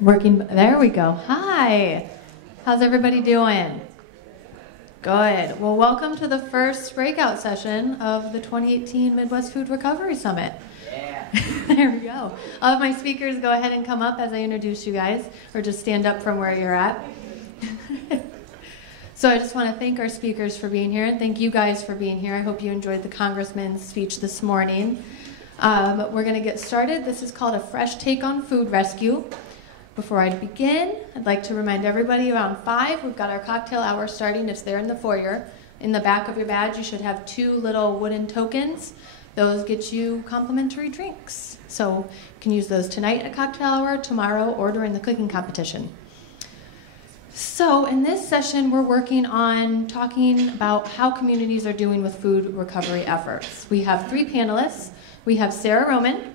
Working, there we go. Hi, how's everybody doing? Good. Well, welcome to the first breakout session of the 2018 Midwest Food Recovery Summit. Yeah. There we go. All of my speakers, go ahead and come up as I introduce you guys, or just stand up from where you're at. So I just want to thank our speakers for being here, and thank you guys for being here. I hope you enjoyed the Congressman's speech this morning. But we're going to get started. This is called A Fresh Take on Food Rescue. Before I begin, I'd like to remind everybody around 5, we've got our cocktail hour starting. It's there in the foyer. In the back of your badge, you should have 2 little wooden tokens. Those get you complimentary drinks. So you can use those tonight at cocktail hour, tomorrow, or during the cooking competition. So in this session, we're working on talking about how communities are doing with food recovery efforts. We have 3 panelists. We have Sara Roman.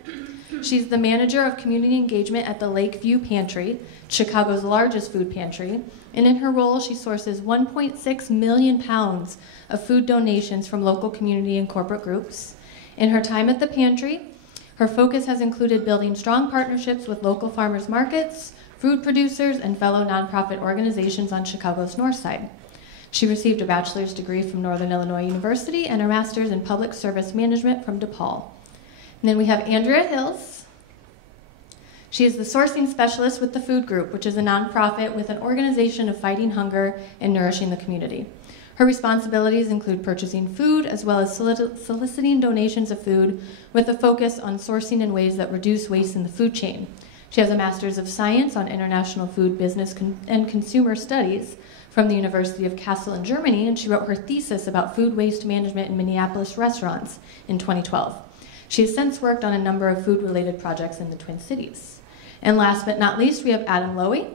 She's the manager of community engagement at the Lakeview Pantry, Chicago's largest food pantry. And in her role, she sources 1.6 million pounds of food donations from local community and corporate groups. In her time at the pantry, her focus has included building strong partnerships with local farmers markets, food producers, and fellow nonprofit organizations on Chicago's North Side. She received a bachelor's degree from Northern Illinois University and a master's in public service management from DePaul. And then we have Andrea Hills. She is the sourcing specialist with the Food Group, which is a nonprofit with an organization of fighting hunger and nourishing the community. Her responsibilities include purchasing food as well as soliciting donations of food with a focus on sourcing in ways that reduce waste in the food chain. She has a Master's of Science on International Food Business and Consumer Studies from the University of Kassel in Germany, and she wrote her thesis about food waste management in Minneapolis restaurants in 2012. She has since worked on a number of food-related projects in the Twin Cities. And last but not least, we have Adam Lowy.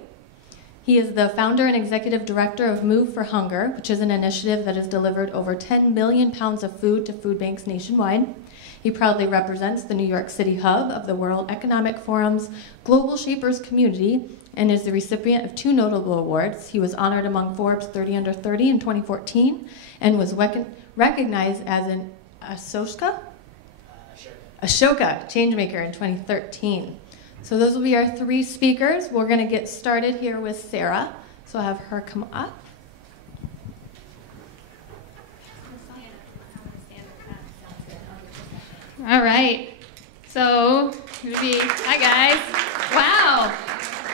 He is the founder and executive director of Move for Hunger, which is an initiative that has delivered over 10 million pounds of food to food banks nationwide. He proudly represents the New York City hub of the World Economic Forum's Global Shapers community and is the recipient of 2 notable awards. He was honored among Forbes 30 Under 30 in 2014 and was recognized as an Ashoka Changemaker in 2013. So those will be our 3 speakers. We're going to get started here with Sara. So I'll have her come up. All right. So, hi guys. Wow.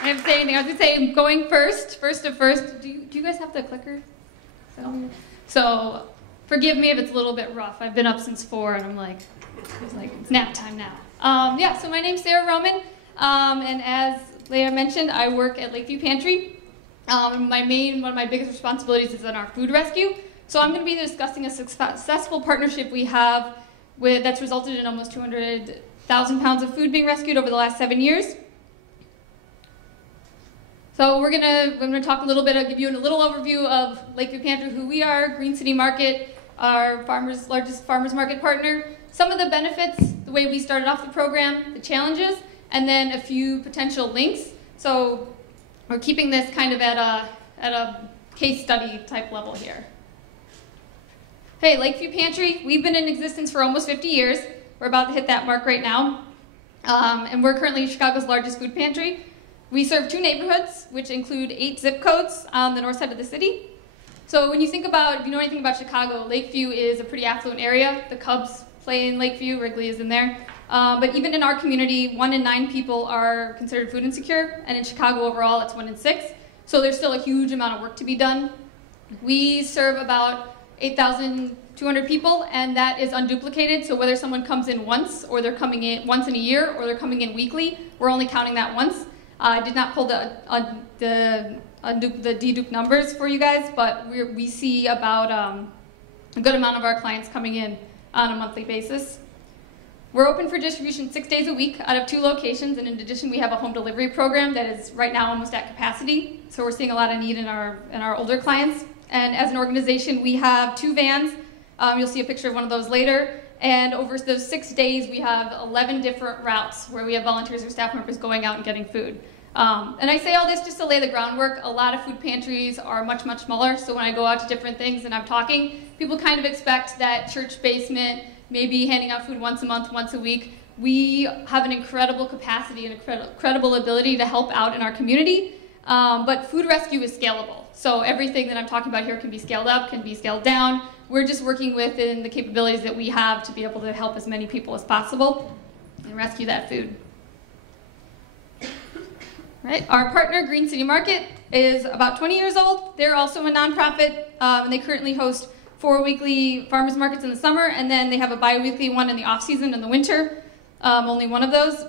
I didn't say anything. I was going to say I'm going first of first. Do you guys have the clicker? So, forgive me if it's a little bit rough. I've been up since 4 and I'm like, it's nap time now. Yeah, so my name's Sara Roman, and as Leah mentioned, I work at Lakeview Pantry. One of my biggest responsibilities is in our food rescue. So I'm going to be discussing a successful partnership we have that's resulted in almost 200,000 pounds of food being rescued over the last 7 years. So we're going to talk a little bit, I'll give you a little overview of Lakeview Pantry, who we are, Green City Market, our largest farmers market partner, some of the benefits, the way we started off the program, the challenges, and then a few potential links. So we're keeping this kind of at a case study type level here. Hey, Lakeview Pantry, we've been in existence for almost 50 years. We're about to hit that mark right now. And we're currently Chicago's largest food pantry. We serve 2 neighborhoods, which include 8 zip codes on the north side of the city. So when you think about, if you know anything about Chicago, Lakeview is a pretty affluent area. The Cubs play in Lakeview, Wrigley is in there. But even in our community, 1 in 9 people are considered food insecure, and in Chicago overall, it's 1 in 6. So there's still a huge amount of work to be done. We serve about 8,200 people, and that is unduplicated. So whether someone comes in once, or they're coming in once in a year, or they're coming in weekly, we're only counting that once. I did not pull the dedupe numbers for you guys, but we see about a good amount of our clients coming in on a monthly basis. We're open for distribution 6 days a week out of 2 locations, and in addition, we have a home delivery program that is right now almost at capacity. So we're seeing a lot of need in our older clients. And as an organization, we have 2 vans. You'll see a picture of one of those later. And over those 6 days, we have 11 different routes where we have volunteers or staff members going out and getting food. And I say all this just to lay the groundwork. A lot of food pantries are much, much smaller. So when I go out to different things and I'm talking, people kind of expect that church basement, maybe handing out food once a month, once a week. We have an incredible capacity and incredible ability to help out in our community, but food rescue is scalable. So everything that I'm talking about here can be scaled up, can be scaled down. We're just working within the capabilities that we have to be able to help as many people as possible and rescue that food. Right. Our partner, Green City Market, is about 20 years old. They're also a nonprofit, and they currently host 4 weekly farmers markets in the summer, and then they have a bi-weekly one in the off-season in the winter, only one of those.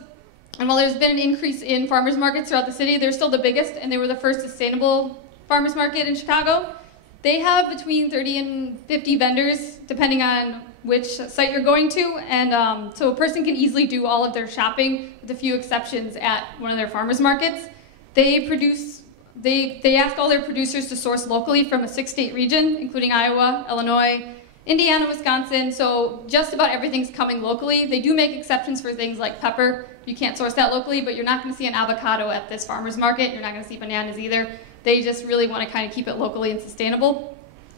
And while there's been an increase in farmers markets throughout the city, they're still the biggest, and they were the first sustainable farmers market in Chicago. They have between 30 and 50 vendors, depending on which site you're going to, and so a person can easily do all of their shopping, with a few exceptions, at one of their farmers markets. They ask all their producers to source locally from a 6-state region, including Iowa, Illinois, Indiana, Wisconsin, so just about everything's coming locally. They do make exceptions for things like pepper. You can't source that locally, but you're not going to see an avocado at this farmer's market. You're not going to see bananas either. They just really want to kind of keep it locally and sustainable.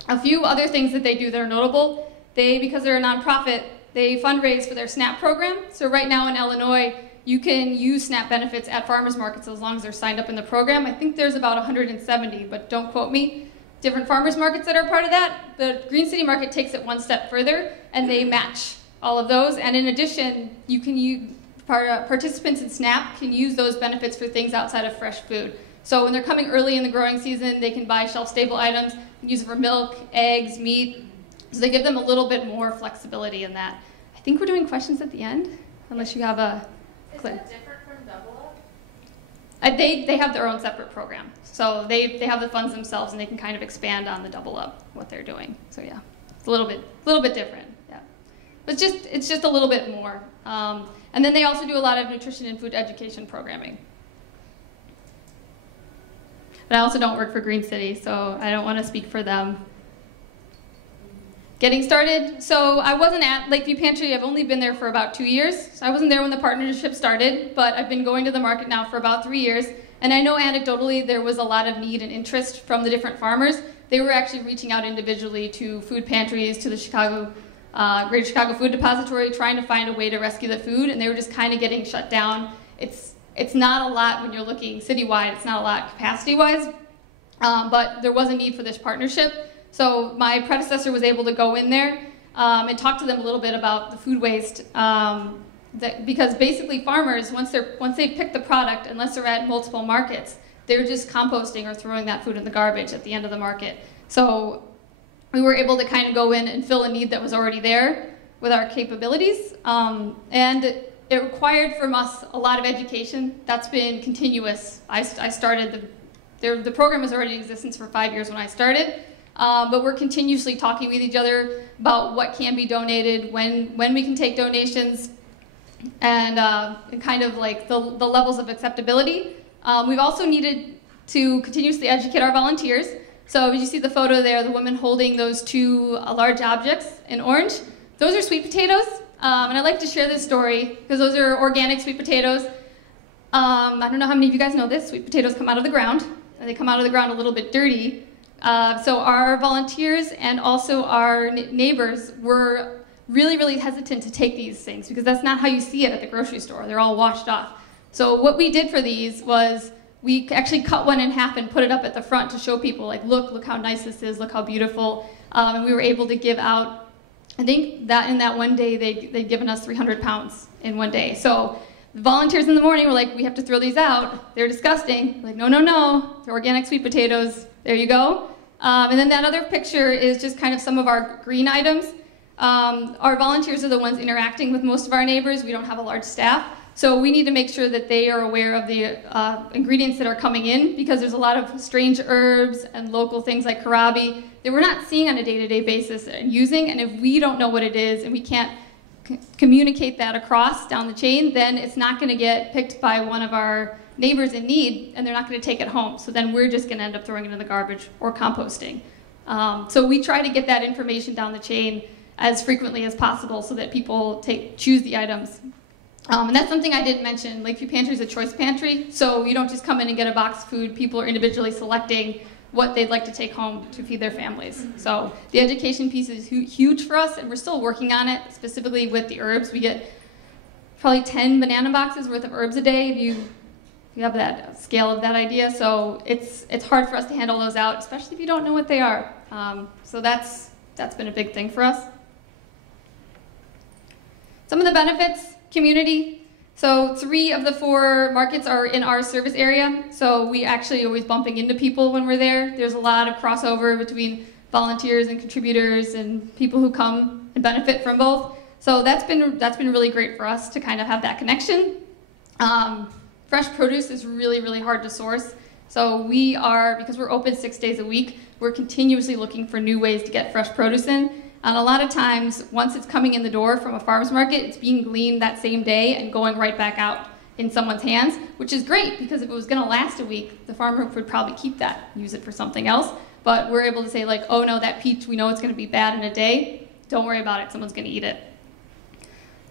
A few other things that they do that are notable, because they're a nonprofit, they fundraise for their SNAP program. So right now in Illinois, you can use SNAP benefits at farmers markets as long as they're signed up in the program. I think there's about 170, but don't quote me. Different farmers markets that are part of that. The Green City Market takes it one step further, and they match all of those. And in addition, you can use, participants in SNAP can use those benefits for things outside of fresh food. So when they're coming early in the growing season, they can buy shelf-stable items, use it for milk, eggs, meat. So they give them a little bit more flexibility in that. I think we're doing questions at the end, unless you have a clip. Is that different from Double Up? They have their own separate program. So they have the funds themselves, and they can kind of expand on the Double Up, what they're doing. So yeah, it's a little bit different. Yeah, but it's just a little bit more. And then they also do a lot of nutrition and food education programming. But I also don't work for Green City, so I don't want to speak for them. Getting started, so I wasn't at Lakeview Pantry. I've only been there for about 2 years. So I wasn't there when the partnership started, but I've been going to the market now for about 3 years. And I know anecdotally there was a lot of need and interest from the different farmers. They were actually reaching out individually to food pantries, to the Greater Chicago Food Depository, trying to find a way to rescue the food, and they were just kind of getting shut down. It's not a lot when you're looking citywide. It's not a lot capacity-wise, but there was a need for this partnership. So my predecessor was able to go in there and talk to them a little bit about the food waste, because basically farmers, once they've picked the product, unless they're at multiple markets, they're just composting or throwing that food in the garbage at the end of the market. So we were able to kind of go in and fill a need that was already there with our capabilities, and it required from us a lot of education. That's been continuous. I started, the program was already in existence for 5 years when I started, but we're continuously talking with each other about what can be donated, when we can take donations, and kind of like the levels of acceptability. We've also needed to continuously educate our volunteers. So as you see the photo there, the woman holding those two large objects in orange, those are sweet potatoes. And I'd like to share this story because those are organic sweet potatoes. I don't know how many of you guys know this. Sweet potatoes come out of the ground, and they come out of the ground a little bit dirty. So our volunteers and also our neighbors were really, really hesitant to take these things because that's not how you see it at the grocery store. They're all washed off. So what we did for these was we actually cut one in half and put it up at the front to show people, like, look how nice this is, look how beautiful. And we were able to give out, I think that in that one day, they'd given us 300 pounds in one day. So the volunteers in the morning were like, we have to throw these out. They're disgusting. Like, no, they're organic sweet potatoes. There you go. And then that other picture is just kind of some of our green items. Our volunteers are the ones interacting with most of our neighbors. We don't have a large staff. So we need to make sure that they are aware of the ingredients that are coming in, because there's a lot of strange herbs and local things like kohlrabi that we're not seeing on a day-to-day basis and using. And if we don't know what it is and we can't communicate that across down the chain, then it's not going to get picked by one of our neighbors in need, and they're not going to take it home. So then we're just going to end up throwing it in the garbage or composting. So we try to get that information down the chain as frequently as possible so that people choose the items. And that's something I didn't mention. Lakeview Pantry is a choice pantry, so you don't just come in and get a box of food. People are individually selecting what they'd like to take home to feed their families. So the education piece is huge for us, and we're still working on it, specifically with the herbs. We get probably 10 banana boxes worth of herbs a day if you have that scale of that idea. So it's hard for us to handle those out, especially if you don't know what they are. So that's been a big thing for us. Some of the benefits, community. So 3 of the 4 markets are in our service area. So we actually always bumping into people when we're there. There's a lot of crossover between volunteers and contributors and people who come and benefit from both. So that's been really great for us to kind of have that connection. Fresh produce is really, really hard to source. So because we're open 6 days a week, we're continuously looking for new ways to get fresh produce in. And a lot of times, once it's coming in the door from a farmer's market, it's being gleaned that same day and going right back out in someone's hands, which is great because if it was going to last a week, the farmer would probably keep that, use it for something else. But we're able to say like, oh no, that peach, we know it's going to be bad in a day. Don't worry about it, someone's going to eat it.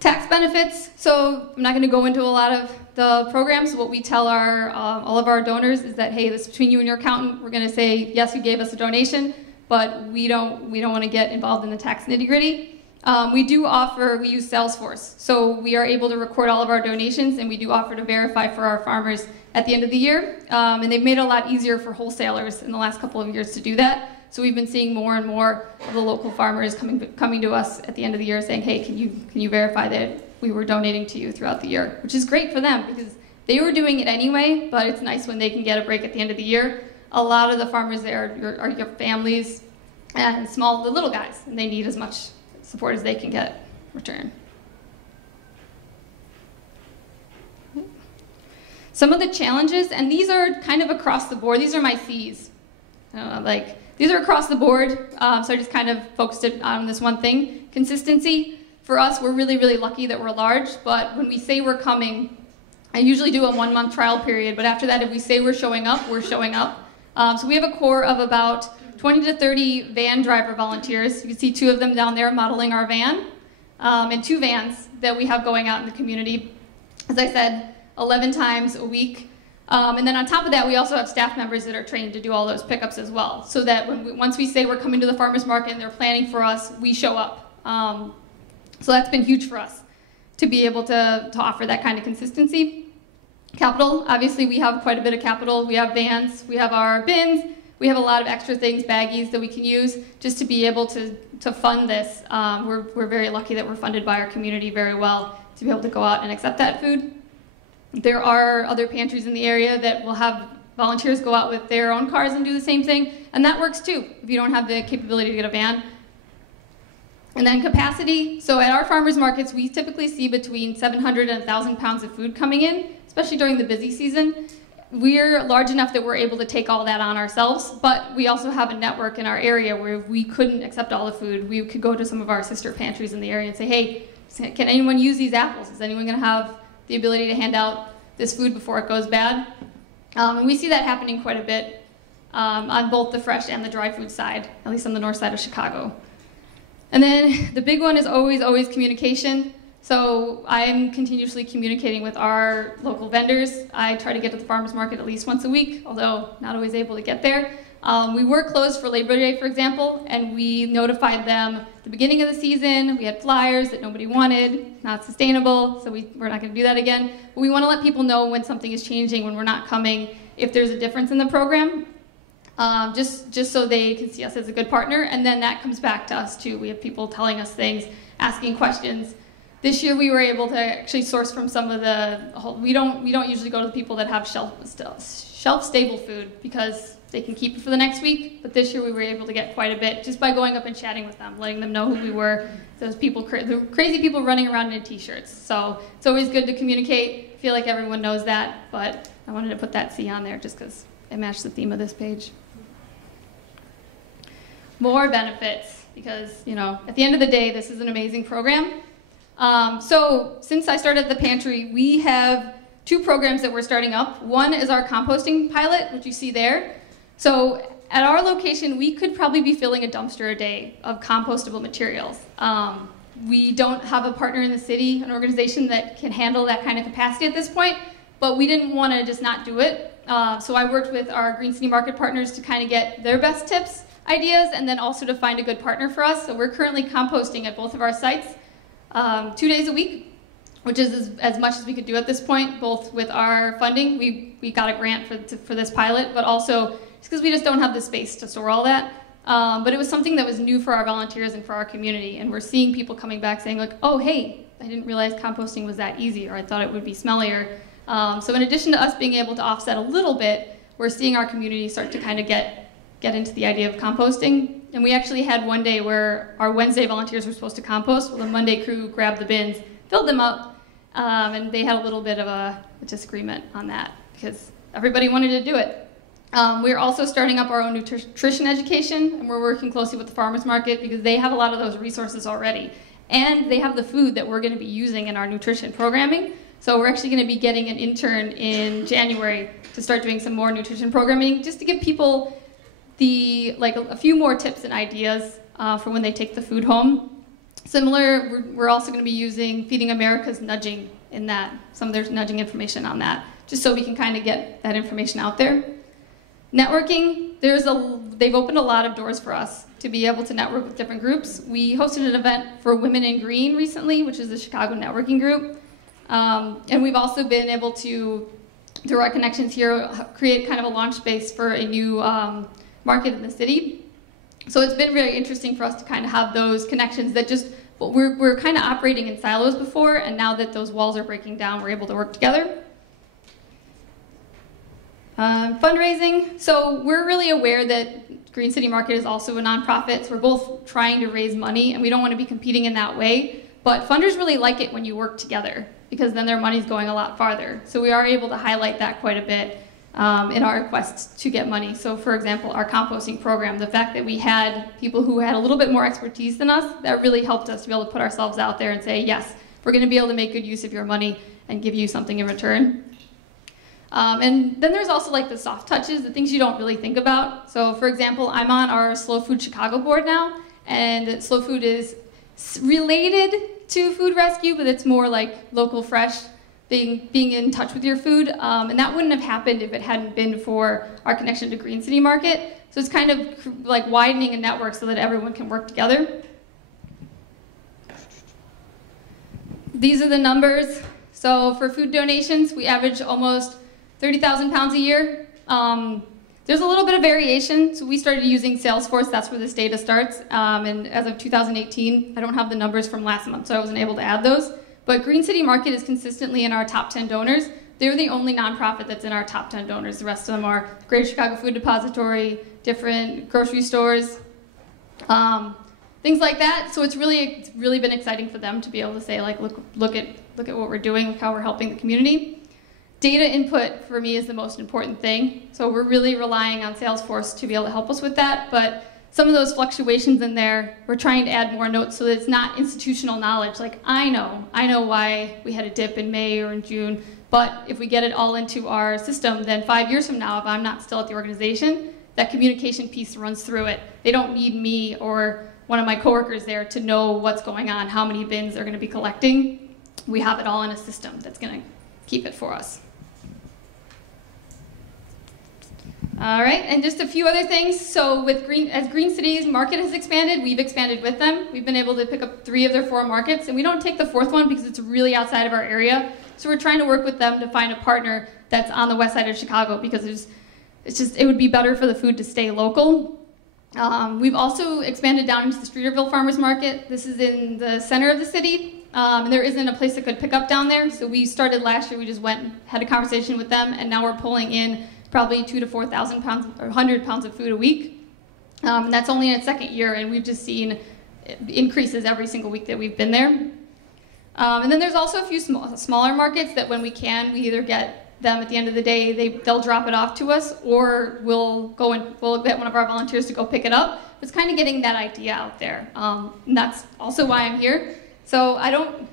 Tax benefits. So I'm not going to go into a lot of the programs. What we tell all of our donors is that, hey, this is between you and your accountant. We're going to say, yes, you gave us a donation, but we don't want to get involved in the tax nitty-gritty. We use Salesforce. So we are able to record all of our donations, and we do offer to verify for our farmers at the end of the year. And they've made it a lot easier for wholesalers in the last couple of years to do that. So we've been seeing more and more of the local farmers coming to us at the end of the year saying, hey, can you verify that we were donating to you throughout the year? Which is great for them because they were doing it anyway, but it's nice when they can get a break at the end of the year. A lot of the farmers there are your families and the little guys, and they need as much support as they can get return. Some of the challenges, and these are kind of across the board. These are my C's. These are across the board, so I just kind of focused it on this one thing. Consistency. For us, we're really, really lucky that we're large, but when we say we're coming, I usually do a 1-month trial period, but after that, if we say we're showing up, we're showing up. So we have a core of about 20 to 30 van driver volunteers. You can see 2 of them down there modeling our van, and 2 vans that we have going out in the community. As I said, 11 times a week. And then on top of that, we also have staff members that are trained to do all those pickups as well. So that once we say we're coming to the farmer's market and they're planning for us, we show up. So that's been huge for us to be able to offer that kind of consistency. Capital, obviously we have quite a bit of capital. We have vans, we have our bins, we have a lot of extra things, baggies that we can use just to be able to fund this. We're very lucky that we're funded by our community very well to be able to go out and accept that food. There are other pantries in the area that will have volunteers go out with their own cars and do the same thing, and that works too if you don't have the capability to get a van. And then capacity. So at our farmers markets, we typically see between 700 and 1,000 pounds of food coming in, especially during the busy season. We're large enough that we're able to take all that on ourselves, but we also have a network in our area where if we couldn't accept all the food, we could go to some of our sister pantries in the area and say, hey, can anyone use these apples? Is anyone going to have the ability to hand out this food before it goes bad? And we see that happening quite a bit on both the fresh and the dry food side, at least on the north side of Chicago. And then the big one is always communication. So I'm continuously communicating with our local vendors. I try to get to the farmer's market at least once a week, although not always able to get there. We were closed for Labor Day, for example, and we notified them at the beginning of the season. We had flyers that nobody wanted, not sustainable, so we're not going to do that again. But we want to let people know when something is changing, when we're not coming, if there's a difference in the program, just so they can see us as a good partner. And then that comes back to us too. We have people telling us things, asking questions. This year we were able to actually source from some of we don't usually go to the people that have shelf-stable food because they can keep it for the next week, but this year we were able to get quite a bit just by going up and chatting with them, letting them know who we were, those people, the crazy people running around in t-shirts. So it's always good to communicate. I feel like everyone knows that, but I wanted to put that C on there just because it matched the theme of this page. More benefits, because at the end of the day, this is an amazing program. So since I started at the pantry, we have 2 programs that we're starting up. One is our composting pilot, which you see there. So at our location, we could probably be filling a dumpster a day of compostable materials. We don't have a partner in the city, an organization that can handle that kind of capacity at this point, but we didn't want to just not do it. So I worked with our Green City Market partners to kind of get their best tips, ideas, and then also to find a good partner for us. So we're currently composting at both of our sites 2 days a week. which is as much as we could do at this point, both with our funding. We got a grant for this pilot, but also because we just don't have the space to store all that. But it was something that was new for our volunteers and for our community, and we're seeing people coming back saying like, oh, hey, I didn't realize composting was that easy, or I thought it would be smellier. So in addition to us being able to offset a little bit, we're seeing our community start to kind of get into the idea of composting. And we actually had one day where our Wednesday volunteers were supposed to compost. Well, the Monday crew grabbed the bins, filled them up, and they had a little bit of a disagreement on that because everybody wanted to do it. We're also starting up our own nutrition education, and we're working closely with the farmers market because they have a lot of those resources already. And they have the food that we're going to be using in our nutrition programming. So we're actually going to be getting an intern in January to start doing some more nutrition programming, just to give people a few more tips and ideas for when they take the food home. Similar, we're also going to be using Feeding America's nudging in that, some of their nudging information on that, just so we can kind of get that information out there. Networking, they've opened a lot of doors for us to be able to network with different groups. We hosted an event for Women in Green recently, which is a Chicago networking group. And we've also been able to, through our connections here, create kind of a launch space for a new market in the city. So it's been very interesting for us to kind of have those connections that just, we're kind of operating in silos before, and now that those walls are breaking down, we're able to work together. Fundraising, so we're really aware that Green City Market is also a nonprofit, so we're both trying to raise money, and we don't want to be competing in that way, but funders really like it when you work together, because then their money's going a lot farther. So we are able to highlight that quite a bit in our requests to get money. So for example, our composting program, the fact that we had people who had a little bit more expertise than us, that really helped us to be able to put ourselves out there and say, yes, we're going to be able to make good use of your money and give you something in return. And then there's also like the soft touches, the things you don't really think about. So for example, I'm on our Slow Food Chicago board now, and Slow Food is related to food rescue, but it's more like local fresh, being in touch with your food. And that wouldn't have happened if it hadn't been for our connection to Green City Market. So it's kind of like widening a network so that everyone can work together. These are the numbers. So for food donations, we average almost 30,000 pounds a year. There's a little bit of variation. So we started using Salesforce. That's where this data starts. And as of 2018, I don't have the numbers from last month, so I wasn't able to add those. But Green City Market is consistently in our top 10 donors. They're the only nonprofit that's in our top 10 donors. The rest of them are Greater Chicago Food Depository, different grocery stores, things like that. So it's really been exciting for them to be able to say, like, look at what we're doing, look how we're helping the community. Data input for me is the most important thing. So we're really relying on Salesforce to be able to help us with that. But some of those fluctuations in there, we're trying to add more notes so that it's not institutional knowledge. Like, I know why we had a dip in May or in June, but if we get it all into our system, then 5 years from now, if I'm not still at the organization, that communication piece runs through it. They don't need me or one of my coworkers there to know what's going on, how many bins they're going to be collecting. We have it all in a system that's going to keep it for us. All right, and just a few other things. So as Green City's market has expanded, we've expanded with them. We've been able to pick up 3 of their 4 markets, and we don't take the 4th one because it's really outside of our area. So we're trying to work with them to find a partner that's on the west side of Chicago because it would be better for the food to stay local. We've also expanded down into the Streeterville Farmers Market. This is in the center of the city, and there isn't a place that could pick up down there. So we started last year, we just went, had a conversation with them, and now we're pulling in probably 2,000 to 4,000 pounds or 100 pounds of food a week. And that's only in its 2nd year, and we've just seen increases every single week that we've been there. And then there's also a few smaller markets that when we can, we either get them at the end of the day, they'll drop it off to us, or we'll get one of our volunteers to go pick it up. It's kind of getting that idea out there. And that's also why I'm here. So I don't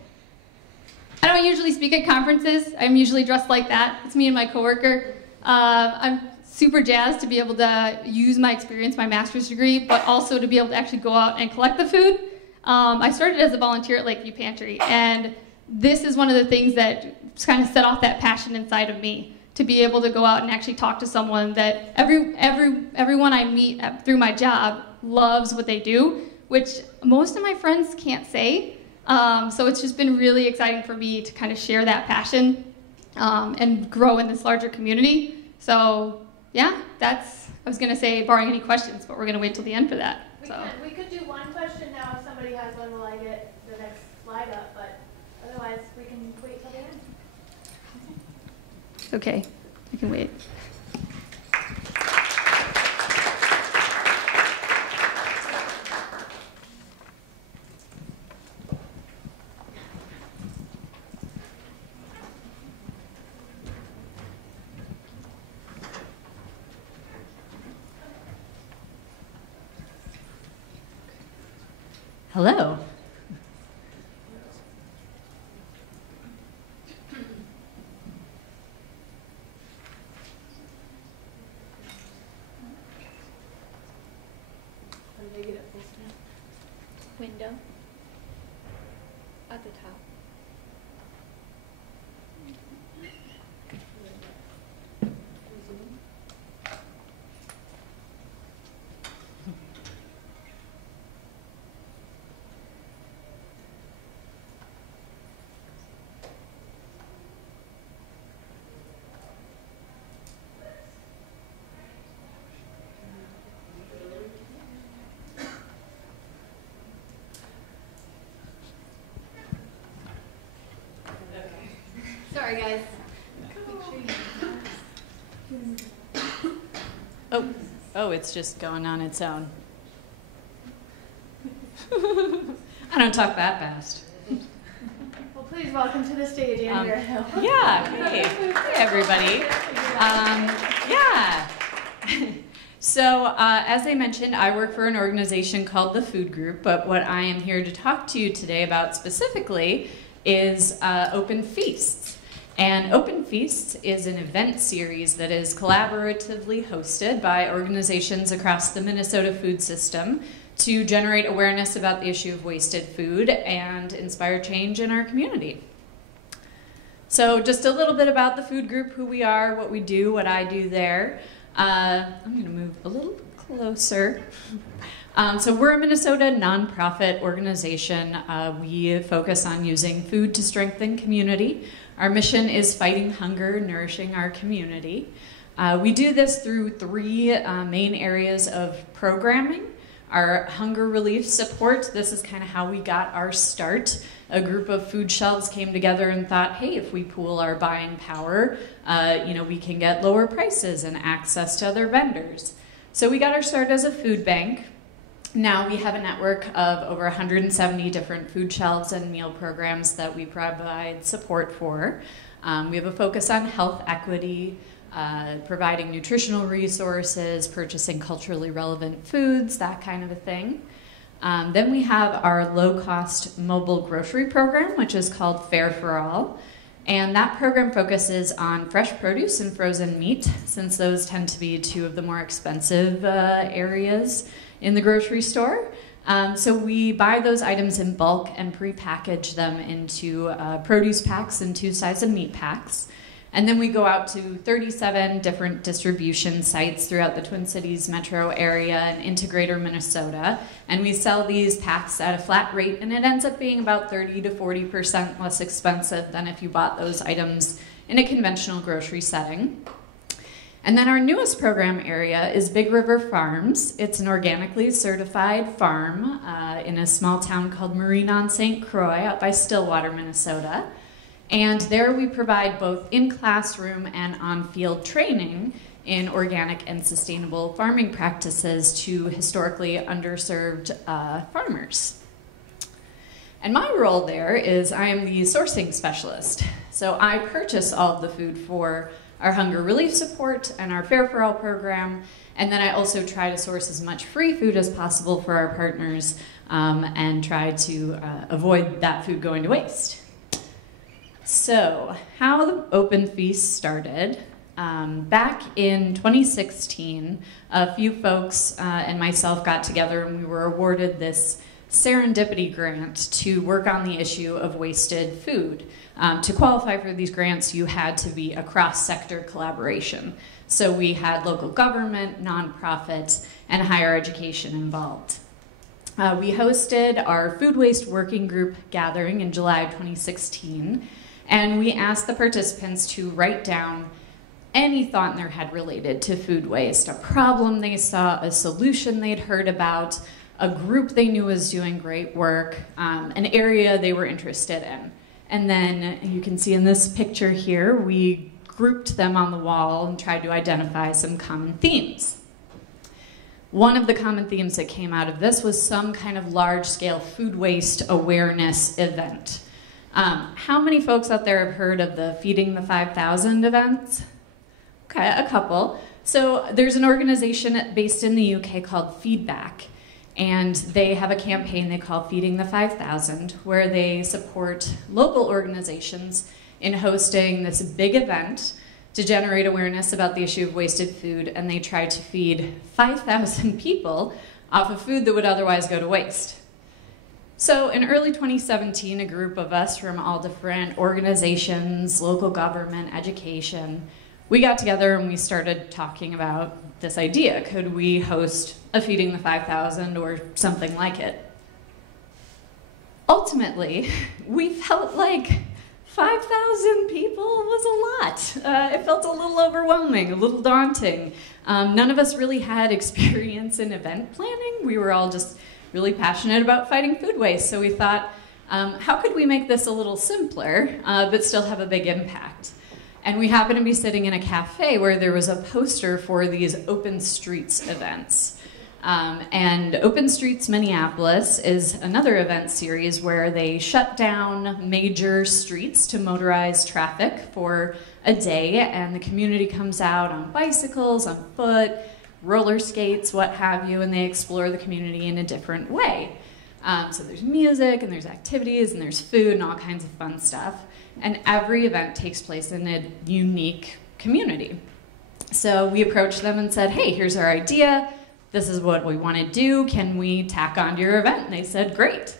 usually speak at conferences. I'm usually dressed like that. It's me and my coworker. I'm super jazzed to be able to use my experience, my master's degree, but also to be able to actually go out and collect the food. I started as a volunteer at Lakeview Pantry, and this is one of the things that just kind of set off that passion inside of me, to be able to go out and actually talk to someone that everyone I meet through my job loves what they do, which most of my friends can't say. So it's just been really exciting for me to kind of share that passion and grow in this larger community. So yeah, that's, I was going to say barring any questions, but we're going to wait till the end for that. We could do one question now if somebody has one while I get the next slide up, but otherwise we can wait till the end. It's okay, I can wait. Hello. Window at the top. Sorry, guys. Oh, it's just going on its own. I don't talk that fast. Well, please welcome to the stage, Andrea. Yeah, hey everybody. Yeah. So, as I mentioned, I work for an organization called the Food Group, but what I am here to talk to you today about specifically is Open Feasts. And Open Feasts is an event series that is collaboratively hosted by organizations across the Minnesota food system to generate awareness about the issue of wasted food and inspire change in our community. So just a little bit about the Food Group, who we are, what we do, what I do there. I'm going to move a little closer. So we're a Minnesota nonprofit organization. We focus on using food to strengthen community. Our mission is fighting hunger, nourishing our community. We do this through three main areas of programming. Our hunger relief support, this is kind of how we got our start. A group of food shelves came together and thought, hey, if we pool our buying power, we can get lower prices and access to other vendors. So we got our start as a food bank. Now we have a network of over 170 different food shelves and meal programs that we provide support for. We have a focus on health equity, providing nutritional resources, purchasing culturally relevant foods, that kind of a thing. Then we have our low-cost mobile grocery program, which is called Fare for All. And that program focuses on fresh produce and frozen meat, since those tend to be two of the more expensive areas in the grocery store. So we buy those items in bulk and pre-package them into produce packs and 2-size of meat packs. And then we go out to 37 different distribution sites throughout the Twin Cities metro area and into greater Minnesota. And we sell these packs at a flat rate, and it ends up being about 30 to 40% less expensive than if you bought those items in a conventional grocery setting. And then our newest program area is Big River Farms. It's an organically certified farm in a small town called Marine on St. Croix out by Stillwater, Minnesota. And there we provide both in-classroom and on-field training in organic and sustainable farming practices to historically underserved farmers. And my role there is I am the sourcing specialist. So I purchase all of the food for our hunger relief support and our Fare for All program, and then I also try to source as much free food as possible for our partners and try to avoid that food going to waste. So, how the Open Feast started. Back in 2016, a few folks and myself got together and we were awarded this serendipity grant to work on the issue of wasted food. To qualify for these grants, you had to be a cross-sector collaboration. So we had local government, nonprofits, and higher education involved. We hosted our food waste working group gathering in July 2016, and we asked the participants to write down any thought in their head related to food waste, a problem they saw, a solution they'd heard about, a group they knew was doing great work, an area they were interested in. And then you can see in this picture here, we grouped them on the wall and tried to identify some common themes. One of the common themes that came out of this was some kind of large-scale food waste awareness event. How many folks out there have heard of the Feeding the 5,000 events? Okay, a couple. So there's an organization based in the UK called Feedback, and they have a campaign they call Feeding the 5,000, where they support local organizations in hosting this big event to generate awareness about the issue of wasted food, and they try to feed 5,000 people off of food that would otherwise go to waste. So in early 2017, a group of us from all different organizations, local government, education, we got together and we started talking about this idea. Could we host a Feeding the 5,000 or something like it? Ultimately, we felt like 5,000 people was a lot. It felt a little overwhelming, a little daunting. None of us really had experience in event planning. We were all just really passionate about fighting food waste. So we thought, how could we make this a little simpler, but still have a big impact? And we happened to be sitting in a cafe where there was a poster for these Open Streets events. And Open Streets Minneapolis is another event series where they shut down major streets to motorized traffic for a day, and the community comes out on bicycles, on foot, roller skates, what have you, and they explore the community in a different way. So there's music, and there's activities, and there's food, and all kinds of fun stuff. And every event takes place in a unique community. So we approached them and said, hey, here's our idea. This is what we want to do. Can we tack on to your event? And they said, great.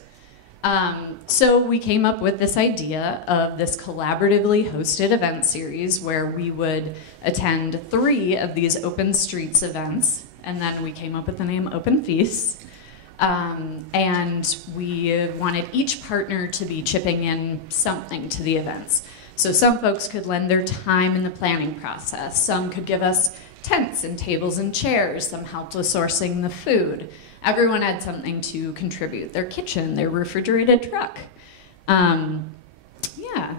So we came up with this idea of this collaboratively hosted event series where we would attend 3 of these Open Streets events, and then we came up with the name Open Feasts. And we wanted each partner to be chipping in something to the events. So some folks could lend their time in the planning process. Some could give us tents and tables and chairs. Some helped with sourcing the food. Everyone had something to contribute. Their kitchen, their refrigerated truck. Yeah.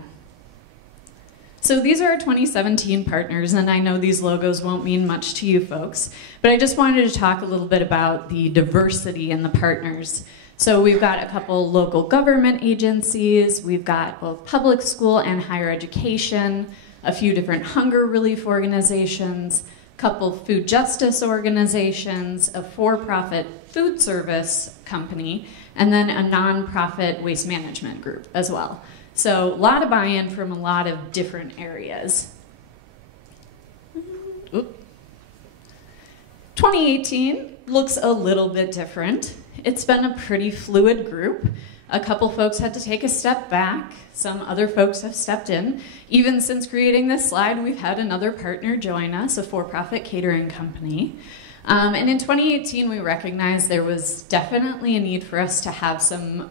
So these are our 2017 partners, and I know these logos won't mean much to you folks, but I just wanted to talk a little bit about the diversity in the partners. So we've got a couple local government agencies, we've got both public school and higher education, a few different hunger relief organizations, a couple food justice organizations, a for-profit food service company, and then a nonprofit waste management group as well. So a lot of buy-in from a lot of different areas. 2018 looks a little bit different. It's been a pretty fluid group. A couple folks had to take a step back. Some other folks have stepped in. Even since creating this slide, we've had another partner join us, a for-profit catering company. And in 2018, we recognized there was definitely a need for us to have some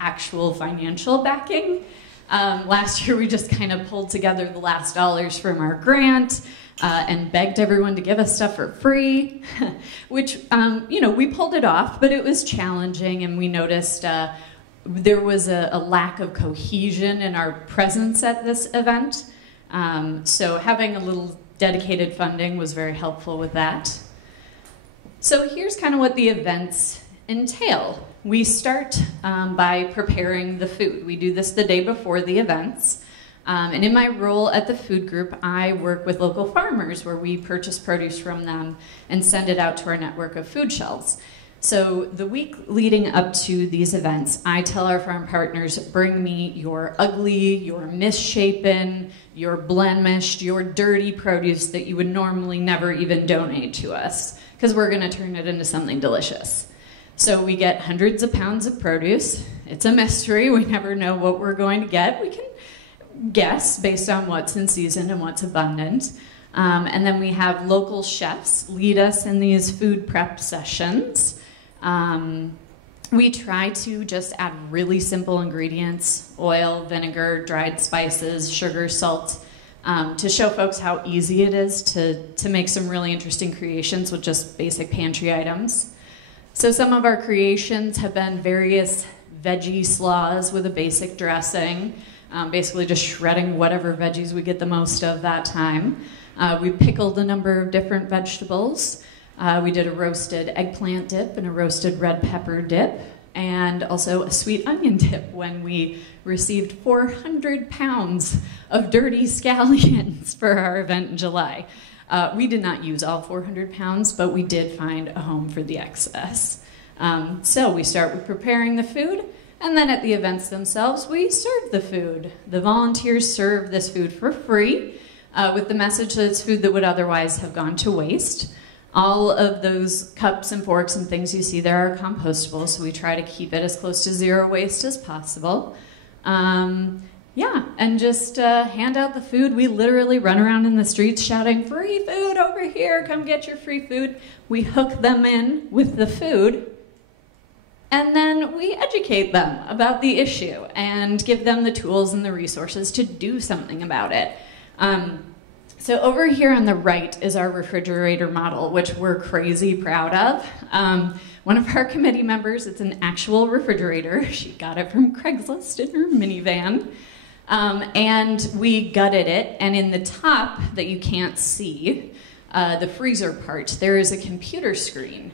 actual financial backing. Last year, we just kind of pulled together the last dollars from our grant and begged everyone to give us stuff for free, which, you know, we pulled it off, but it was challenging, and we noticed there was a lack of cohesion in our presence at this event. So having a little dedicated funding was very helpful with that. So here's kind of what the events entail. We start by preparing the food. We do this the day before the events. And in my role at the food group, I work with local farmers where we purchase produce from them and send it out to our network of food shelves. So the week leading up to these events, I tell our farm partners, bring me your ugly, your misshapen, your blemished, your dirty produce that you would normally never even donate to us, because we're going to turn it into something delicious. So we get hundreds of pounds of produce. It's a mystery. We never know what we're going to get. We can guess based on what's in season and what's abundant. And then we have local chefs lead us in these food prep sessions. We try to just add really simple ingredients: oil, vinegar, dried spices, sugar, salt, to show folks how easy it is to make some really interesting creations with just basic pantry items. So some of our creations have been various veggie slaws with a basic dressing, basically just shredding whatever veggies we get the most of that time. We pickled a number of different vegetables. We did a roasted eggplant dip and a roasted red pepper dip, and also a sweet onion dip when we received 400 pounds of dirty scallions for our event in July. We did not use all 400 pounds, but we did find a home for the excess. So we start with preparing the food, and then at the events themselves, we serve the food. The volunteers serve this food for free, with the message that it's food that would otherwise have gone to waste. All of those cups and forks and things you see there are compostable, so we try to keep it as close to zero waste as possible. Yeah, and just hand out the food. We literally run around in the streets shouting, "Free food over here, come get your free food." We hook them in with the food, and then we educate them about the issue and give them the tools and the resources to do something about it. So over here on the right is our refrigerator model, which we're crazy proud of. One of our committee members, it's an actual refrigerator. She got it from Craigslist in her minivan. And we gutted it, and in the top that you can't see, the freezer part, there is a computer screen.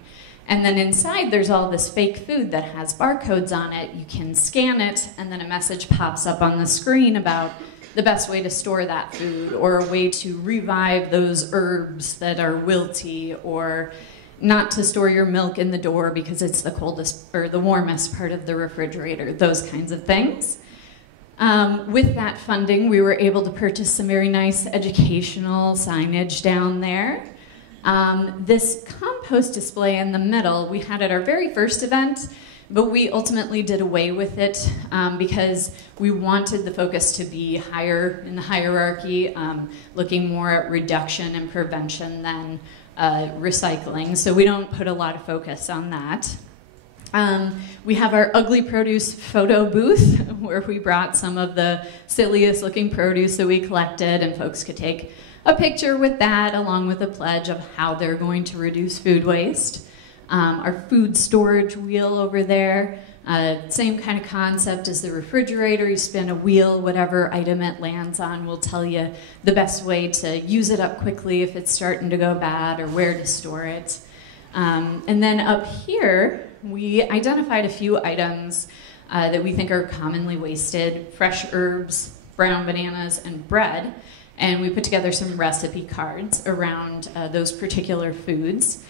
And then inside there's all this fake food that has barcodes on it. You can scan it, and then a message pops up on the screen about the best way to store that food, or a way to revive those herbs that are wilty, or not to store your milk in the door because it's the coldest or the warmest part of the refrigerator, those kinds of things. With that funding, we were able to purchase some very nice educational signage down there. This compost display in the middle, we had at our very first event, but we ultimately did away with it because we wanted the focus to be higher in the hierarchy, looking more at reduction and prevention than recycling. So we don't put a lot of focus on that. We have our ugly produce photo booth where we brought some of the silliest looking produce that we collected, and folks could take a picture with that along with a pledge of how they're going to reduce food waste. Our food storage wheel over there, same kind of concept as the refrigerator. You spin a wheel, whatever item it lands on will tell you the best way to use it up quickly if it's starting to go bad, or where to store it. And then up here, we identified a few items that we think are commonly wasted: fresh herbs, brown bananas, and bread. And we put together some recipe cards around those particular foods.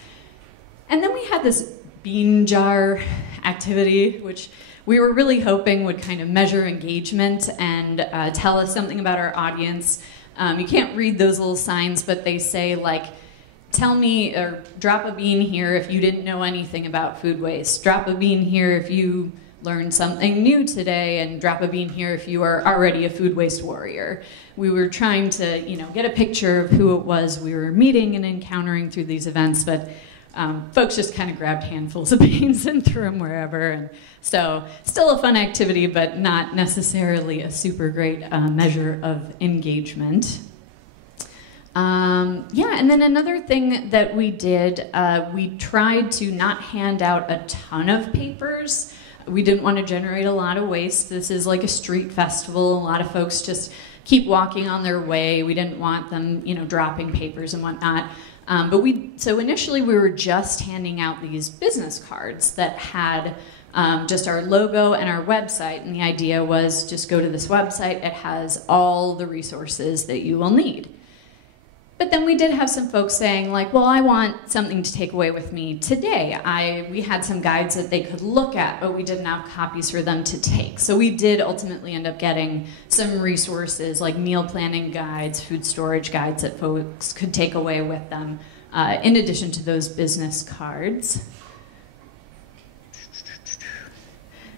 And then we had this bean jar activity, which we were really hoping would kind of measure engagement and tell us something about our audience. You can't read those little signs, but they say, like, tell me, or drop a bean here if you didn't know anything about food waste. Drop a bean here if you learned something new today, and drop a bean here if you are already a food waste warrior. We were trying to, get a picture of who it was we were meeting and encountering through these events, but folks just kind of grabbed handfuls of beans and threw them wherever. And so still a fun activity, but not necessarily a super great measure of engagement. Yeah, and then another thing that we did, we tried to not hand out a ton of papers. We didn't want to generate a lot of waste. This is like a street festival. A lot of folks just keep walking on their way. We didn't want them, dropping papers and whatnot. So initially we were just handing out these business cards that had just our logo and our website, and the idea was just go to this website. It has all the resources that you will need. But then we did have some folks saying, like, well, I want something to take away with me today. We had some guides that they could look at, but we didn't have copies for them to take. So we did ultimately end up getting some resources like meal planning guides, food storage guides that folks could take away with them, in addition to those business cards.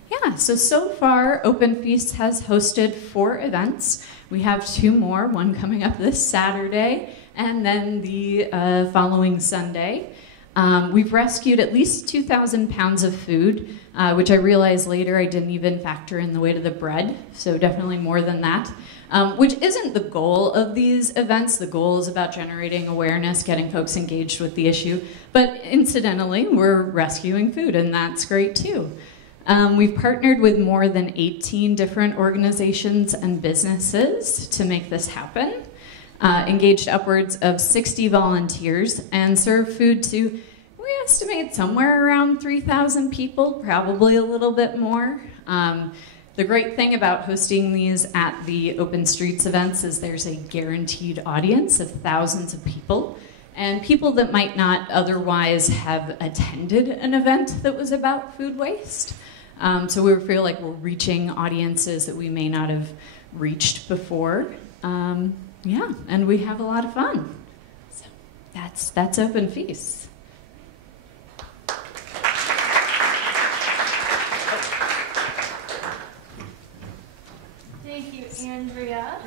Yeah, so far, Open Feast has hosted 4 events. We have 2 more, one coming up this Saturday, and then the following Sunday. We've rescued at least 2,000 pounds of food, which I realized later I didn't even factor in the weight of the bread, so definitely more than that, which isn't the goal of these events. The goal is about generating awareness, getting folks engaged with the issue, but incidentally, we're rescuing food, and that's great too. We've partnered with more than 18 different organizations and businesses to make this happen. Engaged upwards of 60 volunteers and served food to, we estimate, somewhere around 3,000 people, probably a little bit more. The great thing about hosting these at the Open Streets events is there's a guaranteed audience of thousands of people, and people that might not otherwise have attended an event that was about food waste. So we feel like we're reaching audiences that we may not have reached before. Yeah, and we have a lot of fun. So that's Open Feasts. Thank you, Andrea.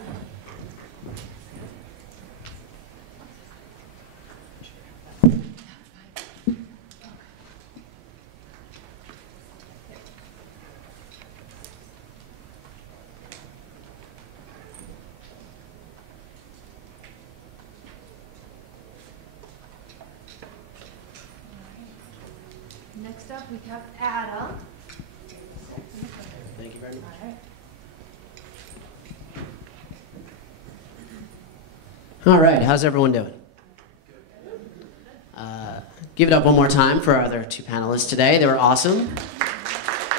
Next up, we have Adam. Thank you very much. All right, how's everyone doing? Give it up one more time for our other two panelists today. They were awesome.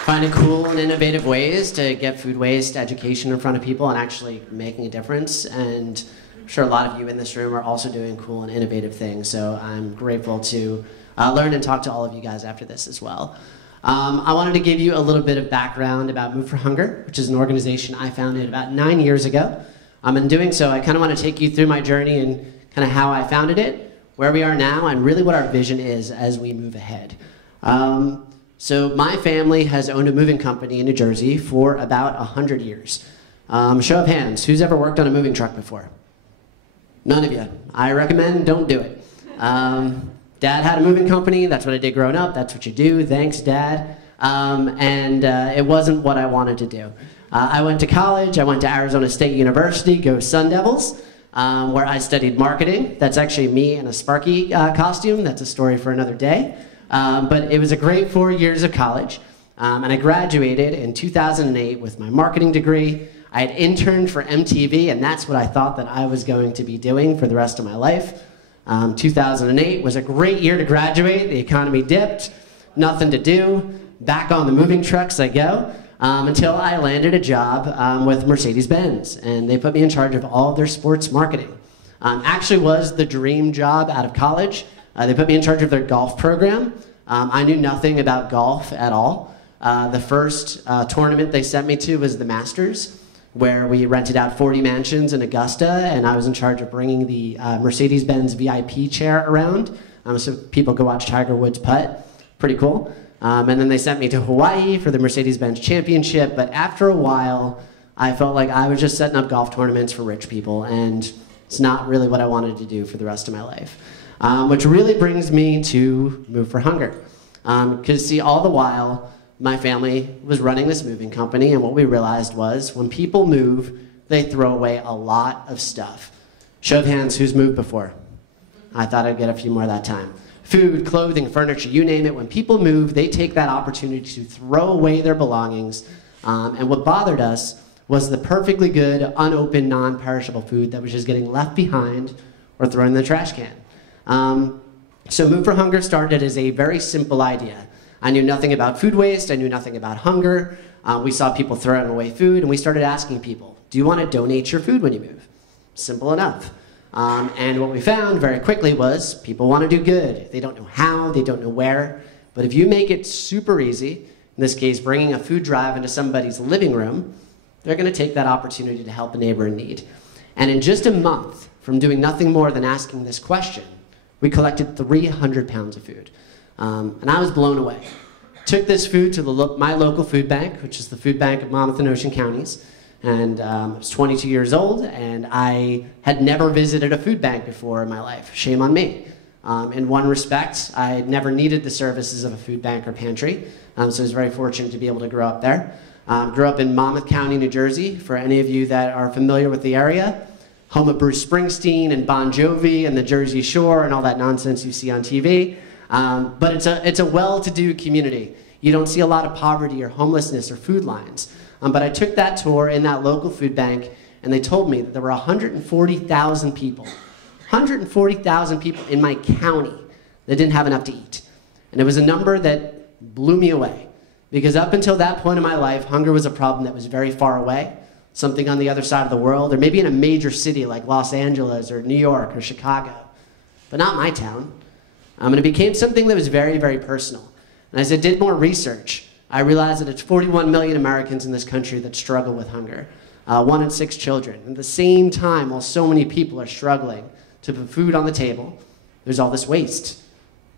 Finding cool and innovative ways to get food waste education in front of people and actually making a difference. And I'm sure a lot of you in this room are also doing cool and innovative things. So I'm grateful to learn and talk to all of you guys after this as well. I wanted to give you a little bit of background about Move for Hunger, which is an organization I founded about 9 years ago. In doing so, I kind of want to take you through my journey and kind of how I founded it, where we are now, and really what our vision is as we move ahead. So my family has owned a moving company in New Jersey for about 100 years. Show of hands, who's ever worked on a moving truck before? None of you. I recommend don't do it. Dad had a moving company. That's what I did growing up. That's what you do. Thanks, Dad. It wasn't what I wanted to do. I went to college. I went to Arizona State University, go Sun Devils, where I studied marketing. That's actually me in a Sparky costume. That's a story for another day. But it was a great 4 years of college. And I graduated in 2008 with my marketing degree. I had interned for MTV, and that's what I thought that I was going to be doing for the rest of my life. 2008 was a great year to graduate. The economy dipped, nothing to do. Back on the moving trucks I go, until I landed a job with Mercedes-Benz, and they put me in charge of all of their sports marketing. Actually was the dream job out of college. They put me in charge of their golf program. I knew nothing about golf at all. The first tournament they sent me to was the Masters, where we rented out 40 mansions in Augusta, and I was in charge of bringing the Mercedes-Benz VIP chair around, so people could watch Tiger Woods putt. Pretty cool. And then they sent me to Hawaii for the Mercedes-Benz Championship, but after a while, I felt like I was just setting up golf tournaments for rich people, and it's not really what I wanted to do for the rest of my life. Which really brings me to Move for Hunger. Because see, all the while, my family was running this moving company, and what we realized was when people move, they throw away a lot of stuff. Show of hands, who's moved before? I thought I'd get a few more that time. Food, clothing, furniture, you name it. When people move, they take that opportunity to throw away their belongings. And what bothered us was the perfectly good, unopened, non-perishable food that was just getting left behind or thrown in the trash can. So Move for Hunger started as a very simple idea. I knew nothing about food waste. I knew nothing about hunger. We saw people throwing away food, and we started asking people, do you want to donate your food when you move? Simple enough. And what we found very quickly was people want to do good. They don't know how, they don't know where. But if you make it super easy, in this case, bringing a food drive into somebody's living room, they're going to take that opportunity to help a neighbor in need. And in just a month, from doing nothing more than asking this question, we collected 300 pounds of food. And I was blown away. Took this food to my local food bank, which is the food bank of Monmouth and Ocean counties. And I was 22 years old, and I had never visited a food bank before in my life. Shame on me. In one respect, I never needed the services of a food bank or pantry, so I was very fortunate to be able to grow up there. Grew up in Monmouth County, New Jersey, for any of you that are familiar with the area. Home of Bruce Springsteen and Bon Jovi and the Jersey Shore and all that nonsense you see on TV. But it's a well-to-do community. You don't see a lot of poverty or homelessness or food lines. But I took that tour in that local food bank, and they told me that there were 140,000 people, 140,000 people in my county that didn't have enough to eat. And it was a number that blew me away, because up until that point in my life, hunger was a problem that was very far away, something on the other side of the world, or maybe in a major city like Los Angeles or New York or Chicago, but not my town. And it became something that was very, very personal. And as I did more research, I realized that it's 41 million Americans in this country that struggle with hunger, 1 in 6 children. At the same time, while so many people are struggling to put food on the table, there's all this waste.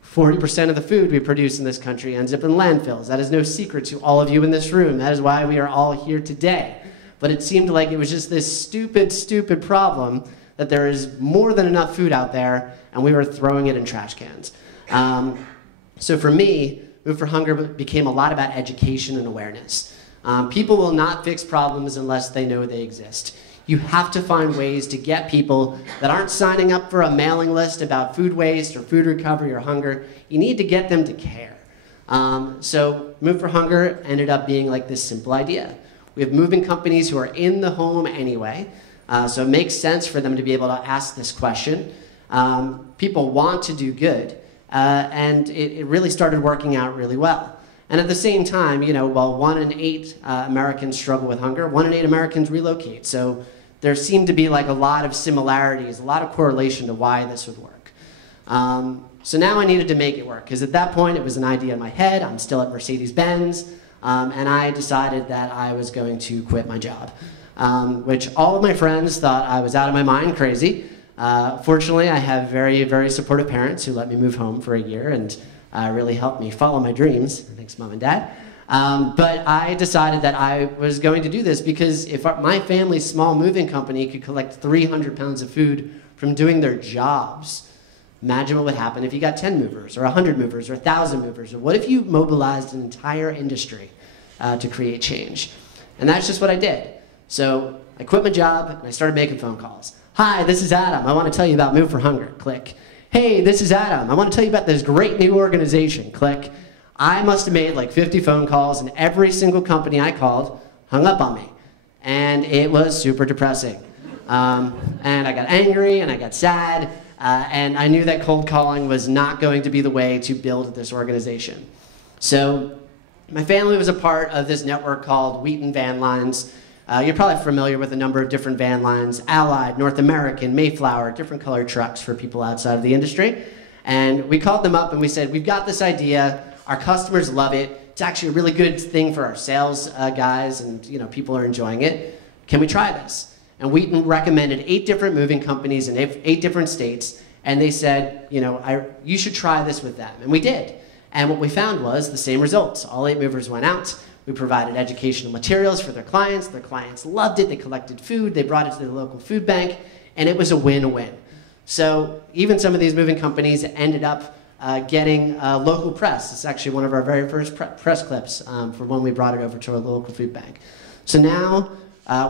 40% of the food we produce in this country ends up in landfills. That is no secret to all of you in this room. That is why we are all here today. But it seemed like it was just this stupid, stupid problem that there is more than enough food out there, and we were throwing it in trash cans. So for me, Move for Hunger became a lot about education and awareness. People will not fix problems unless they know they exist. You have to find ways to get people that aren't signing up for a mailing list about food waste or food recovery or hunger. You need to get them to care. So Move for Hunger ended up being like this simple idea. We have moving companies who are in the home anyway, so it makes sense for them to be able to ask this question. People want to do good, and it really started working out really well. And at the same time, you know, while 1 in 8 Americans struggle with hunger, 1 in 8 Americans relocate. So there seemed to be like a lot of similarities, a lot of correlation to why this would work. So now I needed to make it work, because at that point it was an idea in my head. I'm still at Mercedes-Benz. And I decided that I was going to quit my job, which all of my friends thought I was out of my mind crazy. Fortunately, I have very, very supportive parents who let me move home for a year and really helped me follow my dreams. Thanks, Mom and Dad. But I decided that I was going to do this because if my family's small moving company could collect 300 pounds of food from doing their jobs, imagine what would happen if you got 10 movers, or 100 movers, or 1,000 movers, or what if you mobilized an entire industry to create change? And that's just what I did. So I quit my job, and I started making phone calls. Hi, this is Adam. I want to tell you about Move for Hunger. Click. Hey, this is Adam. I want to tell you about this great new organization. Click. I must have made like 50 phone calls, and every single company I called hung up on me. And it was super depressing. And I got angry, and I got sad. And I knew that cold calling was not going to be the way to build this organization. So my family was a part of this network called Wheaton Van Lines. You're probably familiar with a number of different van lines: Allied, North American, Mayflower, different colored trucks for people outside of the industry. And we called them up and we said, we've got this idea. Our customers love it. It's actually a really good thing for our sales guys, and people are enjoying it. Can we try this? And Wheaton recommended 8 different moving companies in 8 different states, and they said, you should try this with them. And we did. And what we found was the same results. All 8 movers went out. We provided educational materials for their clients. Their clients loved it. They collected food. They brought it to the local food bank, and it was a win-win. So even some of these moving companies ended up getting local press. It's actually one of our very first press clips for when we brought it over to our local food bank. So now,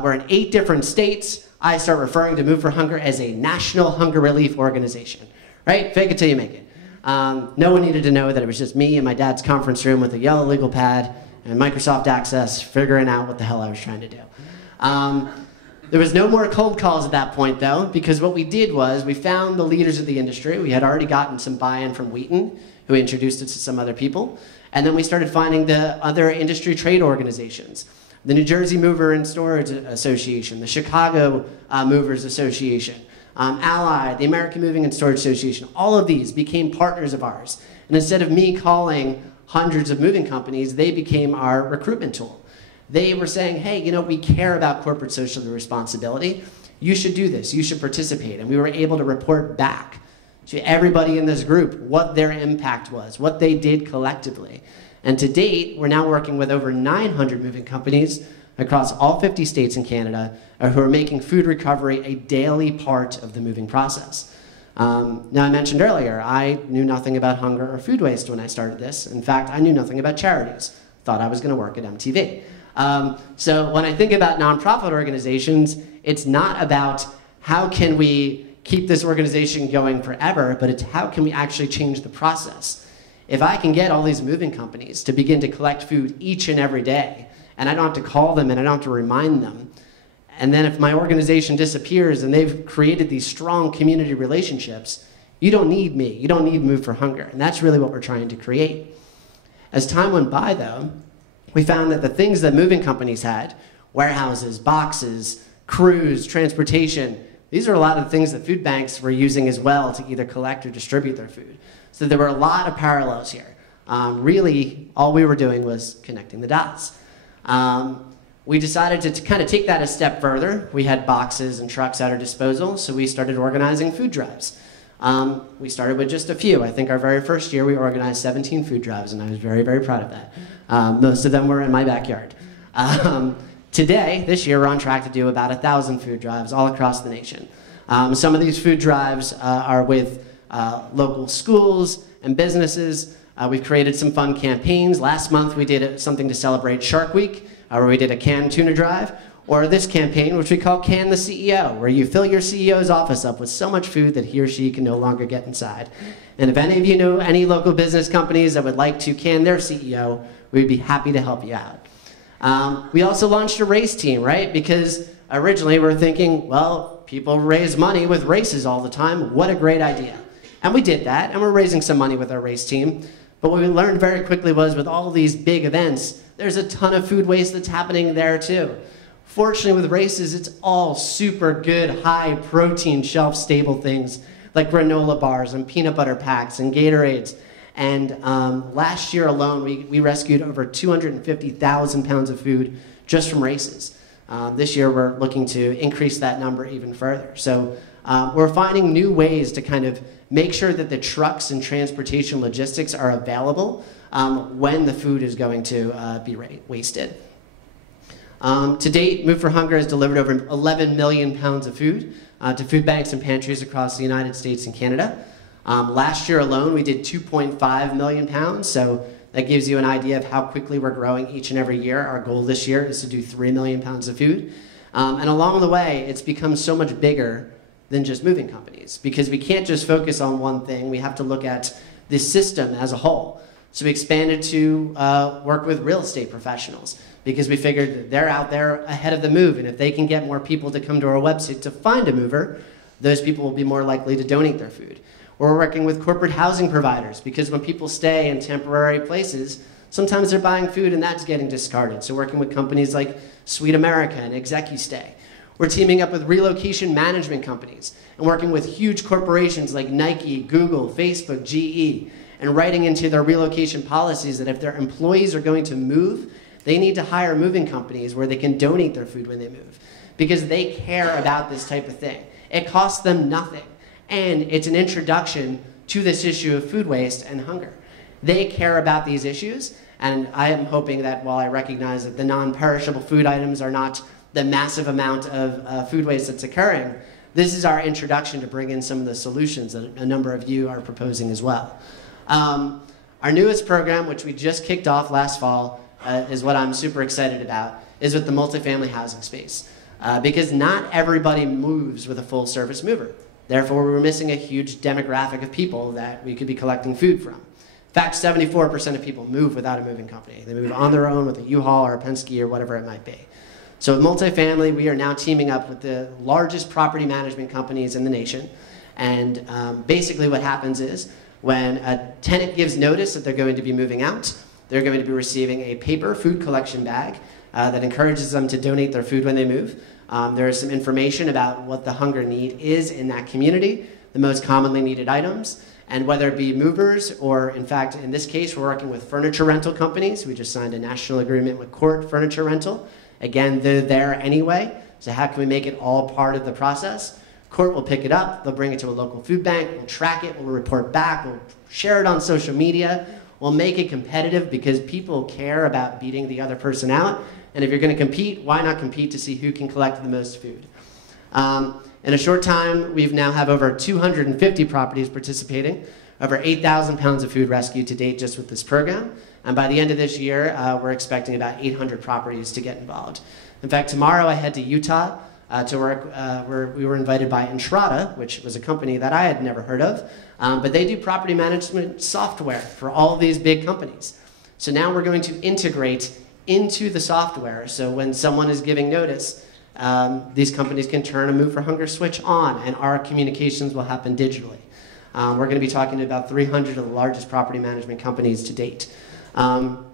we're in 8 different states. I start referring to Move for Hunger as a national hunger relief organization, right? Fake it till you make it. No one needed to know that it was just me in my dad's conference room with a yellow legal pad and Microsoft Access figuring out what the hell I was trying to do. There was no more cold calls at that point, though, because what we did was we found the leaders of the industry. We had already gotten some buy-in from Wheaton, who introduced us to some other people. And then we started finding the other industry trade organizations. The New Jersey Mover and Storage Association, the Chicago Movers Association, Allied, the American Moving and Storage Association. All of these became partners of ours. And instead of me calling hundreds of moving companies, they became our recruitment tool. They were saying, hey, we care about corporate social responsibility. You should do this. You should participate. And we were able to report back to everybody in this group what their impact was, what they did collectively. And to date, we're now working with over 900 moving companies across all 50 states in Canada who are making food recovery a daily part of the moving process. Now, I mentioned earlier, I knew nothing about hunger or food waste when I started this. In fact, I knew nothing about charities. Thought I was going to work at MTV. So when I think about nonprofit organizations, it's not about how can we keep this organization going forever, but it's how can we actually change the process. If I can get all these moving companies to begin to collect food each and every day, and I don't have to call them and I don't have to remind them, and then if my organization disappears and they've created these strong community relationships, you don't need me. You don't need Move for Hunger. And that's really what we're trying to create. As time went by, though, we found that the things that moving companies had, warehouses, boxes, crews, transportation, these are a lot of the things that food banks were using as well to either collect or distribute their food. So there were a lot of parallels here. Really, all we were doing was connecting the dots. We decided to kind of take that a step further. We had boxes and trucks at our disposal, so we started organizing food drives. We started with just a few. I think our very first year we organized 17 food drives, and I was very, very proud of that. Most of them were in my backyard. Today, this year, we're on track to do about 1,000 food drives all across the nation. Some of these food drives are with local schools and businesses. We've created some fun campaigns. Last month, we did something to celebrate Shark Week, where we did a canned tuna drive, or this campaign, which we call Can the CEO, where you fill your CEO's office up with so much food that he or she can no longer get inside. And if any of you know any local business companies that would like to can their CEO, we'd be happy to help you out. We also launched a race team, right? Because originally we were thinking, well, people raise money with races all the time. What a great idea. And we did that, and we're raising some money with our race team. But what we learned very quickly was with all these big events, there's a ton of food waste that's happening there too. Fortunately, with races, it's all super good, high protein, shelf-stable things like granola bars and peanut butter packs and Gatorades. And last year alone, we rescued over 250,000 pounds of food just from races. This year, we're looking to increase that number even further. So we're finding new ways to kind of make sure that the trucks and transportation logistics are available when the food is going to be wasted. To date, Move for Hunger has delivered over 11 million pounds of food to food banks and pantries across the United States and Canada. Last year alone, we did 2.5 million pounds, so that gives you an idea of how quickly we're growing each and every year. Our goal this year is to do 3 million pounds of food. And along the way, it's become so much bigger than just moving companies, because we can't just focus on one thing. We have to look at the system as a whole. So we expanded to work with real estate professionals, because we figured that they're out there ahead of the move, and if they can get more people to come to our website to find a mover, those people will be more likely to donate their food. Or we're working with corporate housing providers, because when people stay in temporary places, sometimes they're buying food and that's getting discarded. So working with companies like Sweet America and ExecuStay. We're teaming up with relocation management companies and working with huge corporations like Nike, Google, Facebook, GE, and writing into their relocation policies that if their employees are going to move, they need to hire moving companies where they can donate their food when they move, because they care about this type of thing. It costs them nothing, and it's an introduction to this issue of food waste and hunger. They care about these issues, and I am hoping that while I recognize that the non-perishable food items are not the massive amount of food waste that's occurring, this is our introduction to bring in some of the solutions that a number of you are proposing as well. Our newest program, which we just kicked off last fall, is what I'm super excited about, is with the multifamily housing space. Because not everybody moves with a full-service mover. Therefore, we're missing a huge demographic of people that we could be collecting food from. In fact, 74% of people move without a moving company. They move on their own with a U-Haul or a Penske or whatever it might be. So with multifamily, we are now teaming up with the largest property management companies in the nation. And basically what happens is when a tenant gives notice that they're going to be moving out, they're going to be receiving a paper food collection bag that encourages them to donate their food when they move. There is some information about what the hunger need is in that community, the most commonly needed items, and whether it be movers or, in fact, in this case, we're working with furniture rental companies. We just signed a national agreement with Court Furniture Rental. Again, they're there anyway, so how can we make it all part of the process? Court will pick it up, they'll bring it to a local food bank, we'll track it, we'll report back, we'll share it on social media, we'll make it competitive because people care about beating the other person out. And if you're going to compete, why not compete to see who can collect the most food? In a short time, we now have over 250 properties participating, over 8,000 pounds of food rescue to date just with this program. And by the end of this year, we're expecting about 800 properties to get involved. In fact, tomorrow I head to Utah to work where we were invited by Entrada, which was a company that I had never heard of, but they do property management software for all of these big companies. So now we're going to integrate into the software, so when someone is giving notice, these companies can turn a Move for Hunger switch on, and our communications will happen digitally. We're going to be talking to about 300 of the largest property management companies to date. Some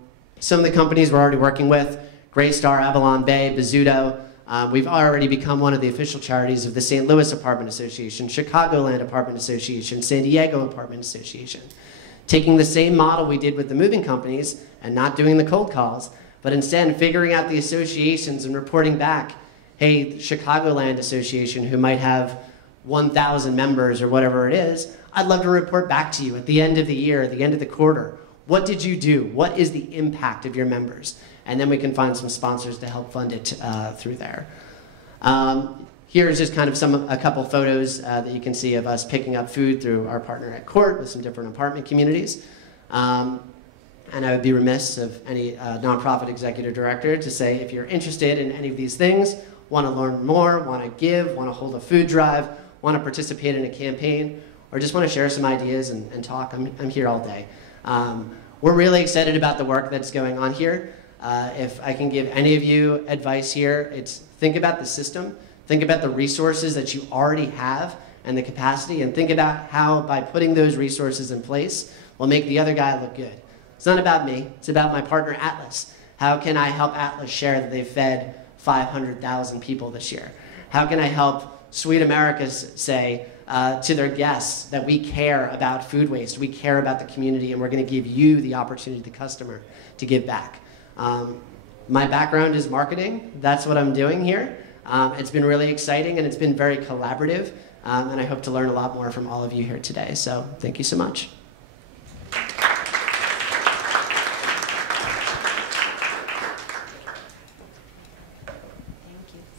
of the companies we're already working with, Greystar, Avalon Bay, Bizzuto. We've already become one of the official charities of the St. Louis Apartment Association, Chicagoland Apartment Association, San Diego Apartment Association. Taking the same model we did with the moving companies and not doing the cold calls, but instead figuring out the associations and reporting back, hey, Chicagoland Association, who might have 1,000 members or whatever it is, I'd love to report back to you at the end of the year, at the end of the quarter. What did you do? What is the impact of your members? And then we can find some sponsors to help fund it through there. Here's just kind of a couple photos that you can see of us picking up food through our partner at Court with some different apartment communities. And I would be remiss of any nonprofit executive director to say, if you're interested in any of these things, want to learn more, want to give, want to hold a food drive, want to participate in a campaign, or just want to share some ideas and talk, I'm here all day. We're really excited about the work that's going on here. If I can give any of you advice here, it's think about the system, think about the resources that you already have and the capacity, and think about how by putting those resources in place will make the other guy look good. It's not about me, it's about my partner Atlas. How can I help Atlas share that they've fed 500,000 people this year? How can I help Sweet America say to their guests that we care about food waste, we care about the community, and we're going to give you the opportunity, the customer, to give back. My background is marketing. That's what I'm doing here. It's been really exciting, and it's been very collaborative, and I hope to learn a lot more from all of you here today. So thank you so much.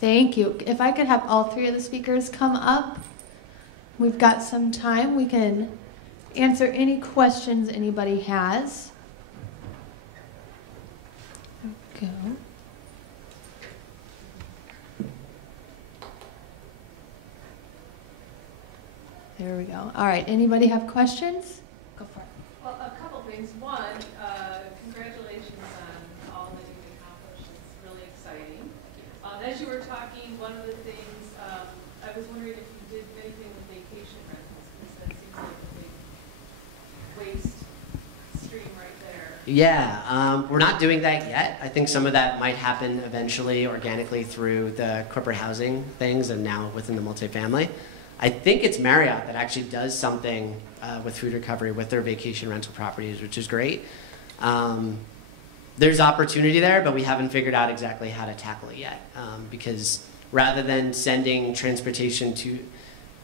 Thank you. If I could have all three of the speakers come up. We've got some time. We can answer any questions anybody has. Go. There we go. All right. Anybody have questions? Go for it. Well, a couple things. One, congratulations on all that you've accomplished. It's really exciting. As you were talking, one of the things, I was wondering if you did anything with vacation rentals, because that seems like a big waste stream right there. Yeah, we're not doing that yet. I think some of that might happen eventually organically through the corporate housing things and now within the multifamily. I think it's Marriott that actually does something with food recovery with their vacation rental properties, which is great. There's opportunity there, but we haven't figured out exactly how to tackle it yet. Because rather than sending transportation to,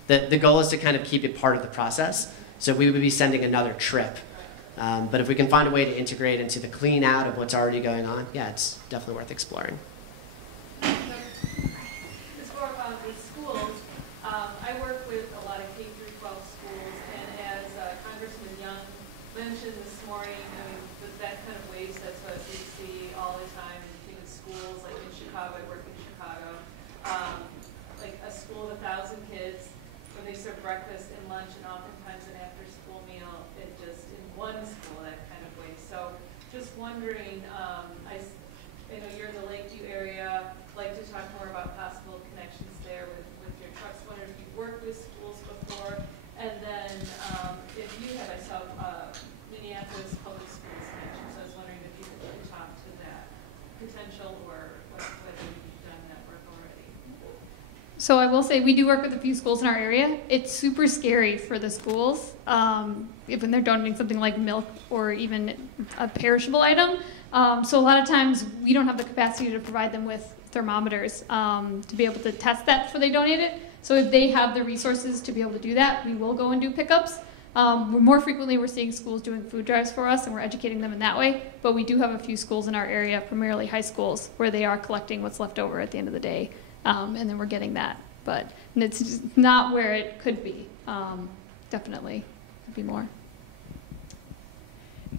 the goal is to kind of keep it part of the process. So we would be sending another trip. But if we can find a way to integrate into the clean out of what's already going on, yeah, it's definitely worth exploring. As far as the schools, I work with a lot of K-12 schools, and as Congressman Young mentioned this morning, I mean, with that kind of waste, that's what we see all the time in schools, like in Chicago. I work in Chicago. Like a school of 1,000 kids, where they serve breakfast and lunch, and oftentimes an after-school meal, and just in one school, that kind of waste. So just wondering, I know you're in the Lakeview area, like to talk more about possible connections there with your trucks. Wondering if you've worked with schools before, and then if you have, I saw Minneapolis Public Schools mentioned, so I was wondering if you could talk to that potential or whether you've done that work already. So I will say we do work with a few schools in our area. It's super scary for the schools when they're donating something like milk or even a perishable item. So a lot of times we don't have the capacity to provide them with thermometers to be able to test that before they donate it. So if they have the resources to be able to do that, we will go and do pickups. More frequently, we're seeing schools doing food drives for us, and we're educating them in that way. But we do have a few schools in our area, primarily high schools, where they are collecting what's left over at the end of the day, and then we're getting that but it's just not where it could be. Definitely could be more.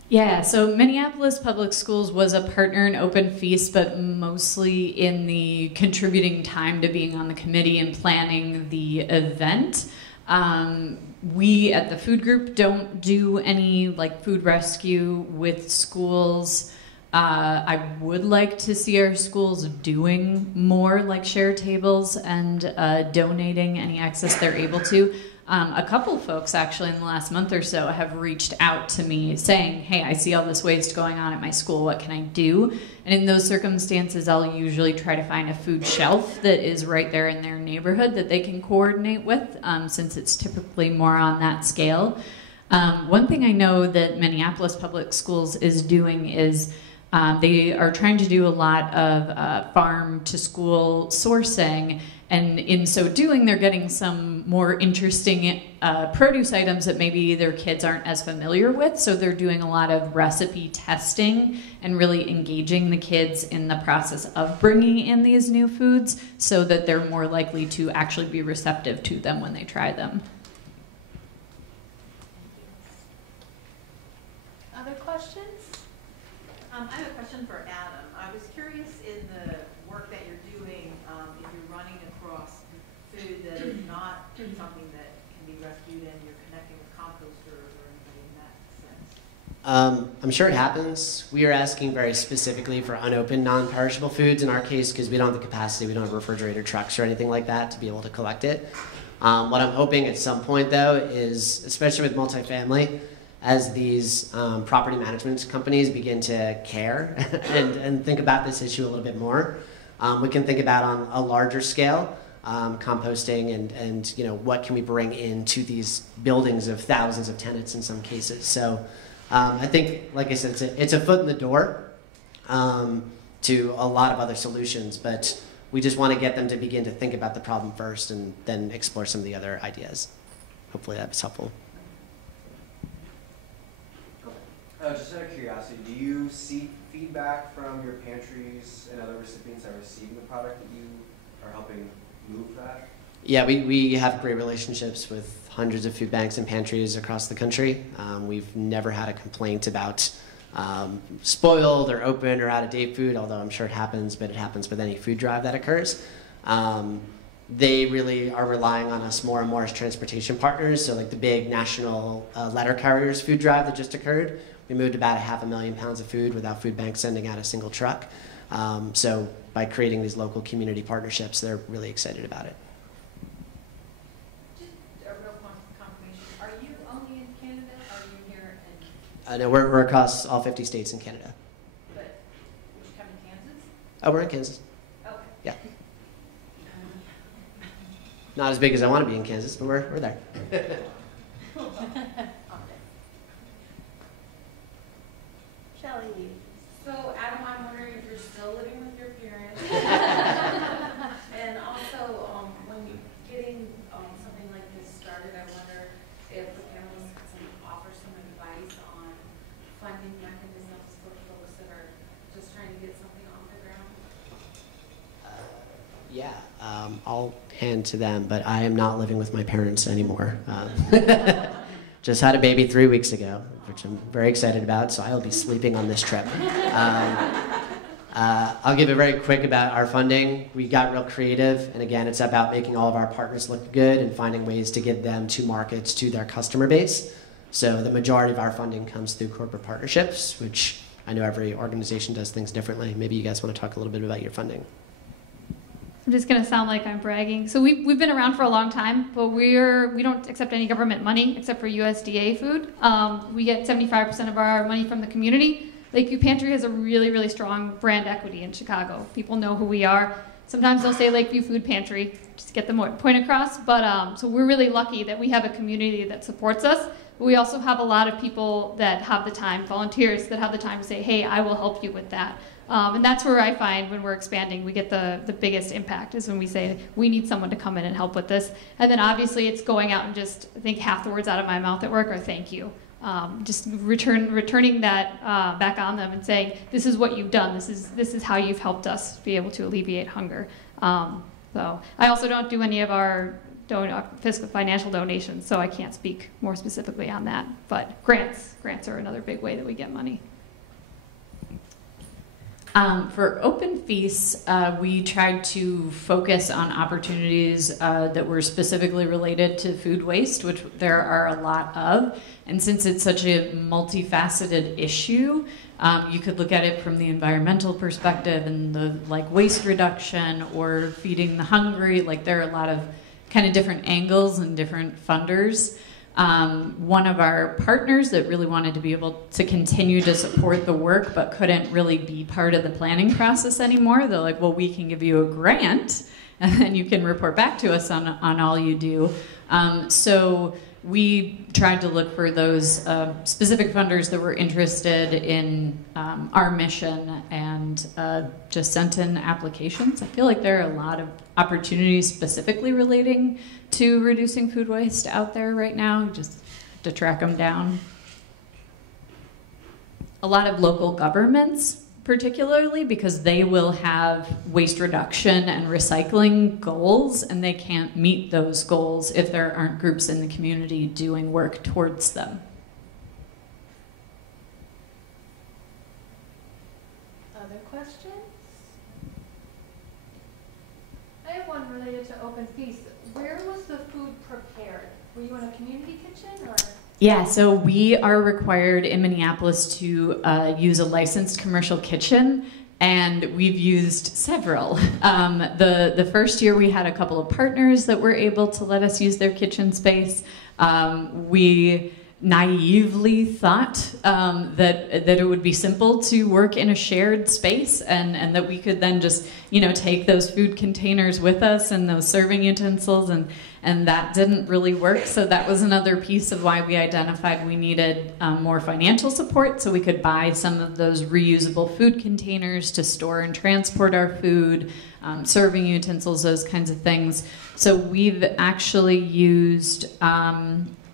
Yeah, so Minneapolis Public Schools was a partner in Open Feast, but mostly in the contributing time to being on the committee and planning the event. We at the food group don't do any like food rescue with schools. I would like to see our schools doing more like share tables and donating any excess they're able to. A couple folks actually in the last month or so have reached out to me saying, hey, I see all this waste going on at my school, what can I do? And in those circumstances, I'll usually try to find a food shelf that is right there in their neighborhood that they can coordinate with, since it's typically more on that scale. One thing I know that Minneapolis Public Schools is doing is they are trying to do a lot of farm-to-school sourcing, and in so doing, they're getting some more interesting produce items that maybe their kids aren't as familiar with, so they're doing a lot of recipe testing and really engaging the kids in the process of bringing in these new foods so that they're more likely to actually be receptive to them when they try them. Other questions? I have a question for Adam. I was curious in the work that you're doing, if you're running across food that is not something that can be rescued and you're connecting with composters or anything in that sense. I'm sure it happens. We are asking very specifically for unopened, non-perishable foods in our case because we don't have the capacity, we don't have refrigerator trucks or anything like that to be able to collect it. What I'm hoping at some point though is, especially with multifamily, as these property management companies begin to care and think about this issue a little bit more, we can think about on a larger scale composting and you know, what can we bring into these buildings of thousands of tenants in some cases. So I think, like I said, it's a foot in the door to a lot of other solutions, but we just want to get them to begin to think about the problem first and then explore some of the other ideas. Hopefully that was helpful. Just out of curiosity, do you see feedback from your pantries and other recipients that are receiving the product that you are helping move that? Yeah, we have great relationships with hundreds of food banks and pantries across the country. We've never had a complaint about spoiled or open or out-of-date food, although I'm sure it happens, but it happens with any food drive that occurs. They really are relying on us more and more as transportation partners. So like the big national letter carriers food drive that just occurred, we moved about 500,000 pounds of food without food banks sending out a single truck. So by creating these local community partnerships, they're really excited about it. Just a real confirmation. Are you only in Canada or are you here in... No, we're across all 50 states in Canada. But would you come in Kansas? Oh, we're in Kansas. Okay. Yeah. Not as big as I want to be in Kansas, but we're there. Shelley. So, Adam, I'm wondering if you're still living with your parents. And also, when you're getting something like this started, I wonder if the panelists could offer some advice on funding mechanisms for folks that are just trying to get something off the ground. I'll hand to them, but I am not living with my parents anymore. Just had a baby 3 weeks ago, which I'm very excited about, so I will be sleeping on this trip. I'll give it very quick about our funding. We got real creative, and again, it's about making all of our partners look good and finding ways to get them to markets, to their customer base. So the majority of our funding comes through corporate partnerships, which I know every organization does things differently. Maybe you guys want to talk a little bit about your funding. I'm just going to sound like I'm bragging. So we've been around for a long time, but we don't accept any government money except for USDA food. We get 75% of our money from the community. Lakeview Pantry has a really, really strong brand equity in Chicago. People know who we are. Sometimes they'll say Lakeview Food Pantry, just to get the point across. But so we're really lucky that we have a community that supports us. But we also have a lot of people that have the time, volunteers that have the time to say, hey, I will help you with that. And that's where I find when we're expanding, we get the biggest impact is when we say, we need someone to come in and help with this. And then obviously it's going out and just, I think half the words out of my mouth at work are thank you. Just returning that back on them and saying, this is what you've done. This is how you've helped us be able to alleviate hunger. So I also don't do any of our fiscal financial donations, so I can't speak more specifically on that. But grants are another big way that we get money. For Open Feasts, we tried to focus on opportunities that were specifically related to food waste, which there are a lot of. And since it's such a multifaceted issue, you could look at it from the environmental perspective and the waste reduction or feeding the hungry. There are a lot of kind of different angles and different funders. One of our partners that really wanted to be able to continue to support the work but couldn't really be part of the planning process anymore, they're like, well, we can give you a grant and then you can report back to us on all you do. So we tried to look for those specific funders that were interested in our mission and just sent in applications. I feel like there are a lot of opportunities specifically relating to reducing food waste out there right now, just to track them down. A lot of local governments, particularly, because they will have waste reduction and recycling goals, and they can't meet those goals if there aren't groups in the community doing work towards them. Other questions? I have one related to Open Feast. Where was the food prepared? Were you in a community kitchen or? Yeah, so we are required in Minneapolis to use a licensed commercial kitchen, and we've used several. The first year we had a couple of partners that were able to let us use their kitchen space. We naively thought that it would be simple to work in a shared space, and that we could then just take those food containers with us and those serving utensils, and that didn't really work. So that was another piece of why we identified we needed more financial support, so we could buy some of those reusable food containers to store and transport our food, serving utensils, those kinds of things. So we've actually used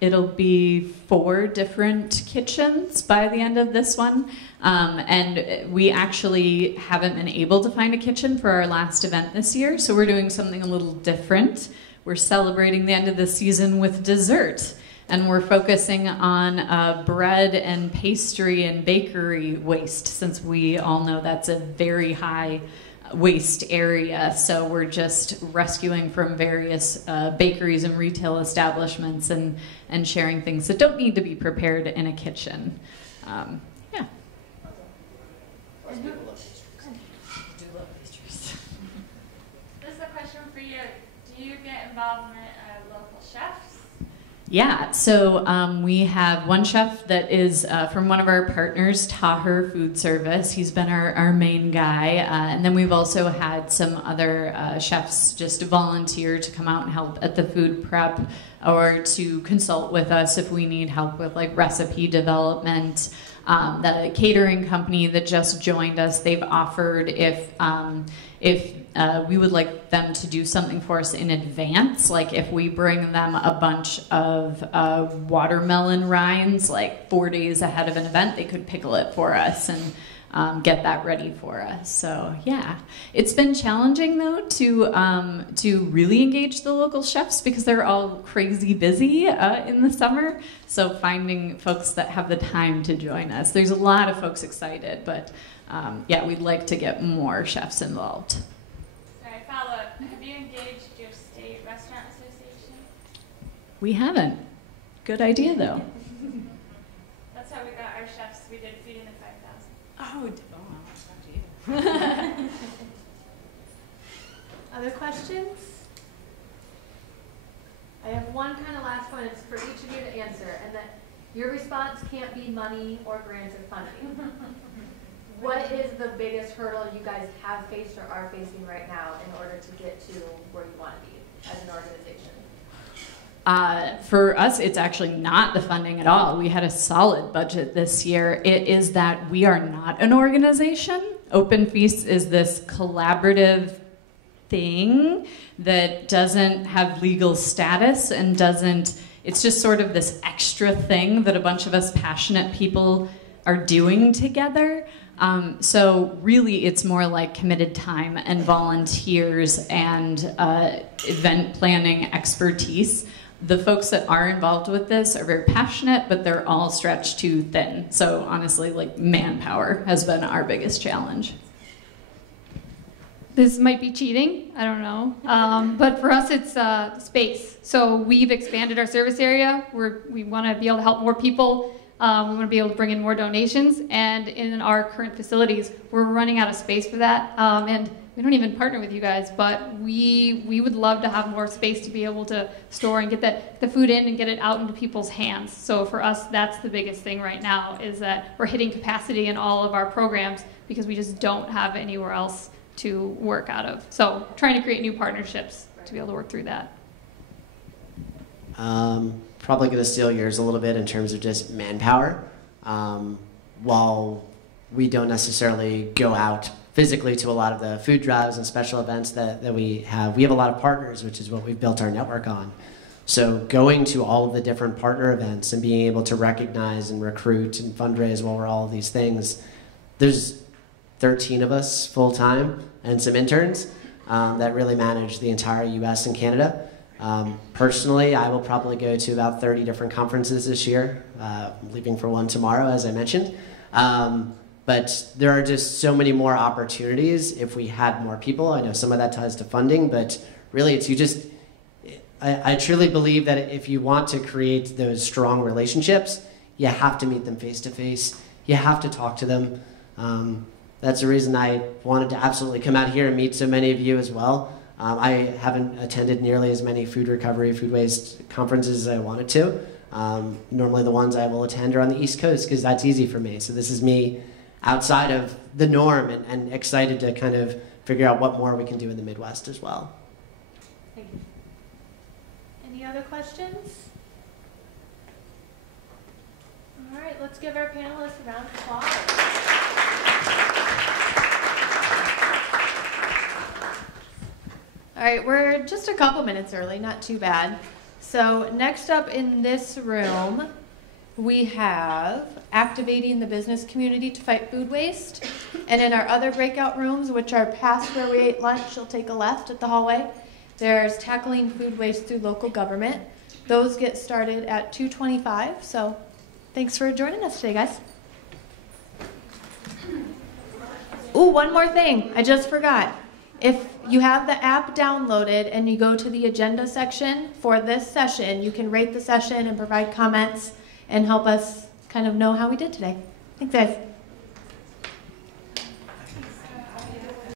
it'll be 4 different kitchens by the end of this one. And we actually haven't been able to find a kitchen for our last event this year, so we're doing something a little different. We're celebrating the end of the season with dessert, and we're focusing on bread and pastry and bakery waste, since we all know that's a very high waste area. So we're just rescuing from various bakeries and retail establishments and sharing things that don't need to be prepared in a kitchen. Yeah. This is a question for you. Do you get involvement of local chefs? Yeah, so we have one chef that is from one of our partners, Taher Food Service. He's been our main guy. And then we've also had some other chefs just volunteer to come out and help at the food prep or to consult with us if we need help with recipe development. The catering company that just joined us, they've offered if we would like them to do something for us in advance, like if we bring them a bunch of watermelon rinds 4 days ahead of an event, they could pickle it for us and get that ready for us. So yeah, it's been challenging though to really engage the local chefs because they're all crazy busy in the summer. So finding folks that have the time to join us. There's a lot of folks excited, but yeah, we'd like to get more chefs involved. Sorry, follow-up. Have you engaged your state restaurant association? We haven't. Good idea though. That's how we got our chefs. We did Feeding the 5,000. Oh, I'll talk to you. Other questions? I have one kind of last one. It's for each of you to answer, and that your response can't be money or grants or funding. What is the biggest hurdle you guys have faced or are facing right now in order to get to where you want to be as an organization? For us, it's actually not the funding at all. We had a solid budget this year. It is that we are not an organization. Open Feast is this collaborative thing that doesn't have legal status and it's just sort of this extra thing that a bunch of us passionate people are doing together. So really, it's more like committed time and volunteers and event planning expertise. The folks that are involved with this are very passionate, but they're all stretched too thin. So honestly, like manpower has been our biggest challenge. This might be cheating, I don't know. But for us, it's space. So we've expanded our service area. We want to be able to help more people. We want to be able to bring in more donations, and in our current facilities, we're running out of space for that. And we don't even partner with you guys, but we would love to have more space to be able to store and get the food in and get it out into people's hands. So for us, that's the biggest thing right now, is that we're hitting capacity in all of our programs because we just don't have anywhere else to work out of. So trying to create new partnerships to be able to work through that. Probably going to steal yours a little bit in terms of just manpower. While we don't necessarily go out physically to a lot of the food drives and special events that we have a lot of partners, which is what we've built our network on. So going to all of the different partner events and being able to recognize and recruit and fundraise while we're all of these things, there's 13 of us full-time and some interns that really manage the entire US and Canada. Personally, I will probably go to about 30 different conferences this year. I'm leaving for one tomorrow, as I mentioned. But there are just so many more opportunities if we had more people. I know some of that ties to funding, but really it's I truly believe that if you want to create those strong relationships, you have to meet them face to face. You have to talk to them. That's the reason I wanted to absolutely come out here and meet so many of you as well. I haven't attended nearly as many food recovery, food waste conferences as I wanted to. Normally the ones I will attend are on the East Coast because that's easy for me. So this is me outside of the norm and excited to kind of figure out what more we can do in the Midwest as well. Thank you. Any other questions? All right, let's give our panelists a round of applause. All right, we're just a couple minutes early, not too bad. So next up in this room, we have activating the business community to fight food waste. And in our other breakout rooms, which are past where we ate lunch, you'll take a left at the hallway, there's tackling food waste through local government. Those get started at 2:25, so thanks for joining us today, guys. Ooh, one more thing, I just forgot. If you have the app downloaded and you go to the agenda section for this session, you can rate the session and provide comments and help us kind of know how we did today. Thanks, guys.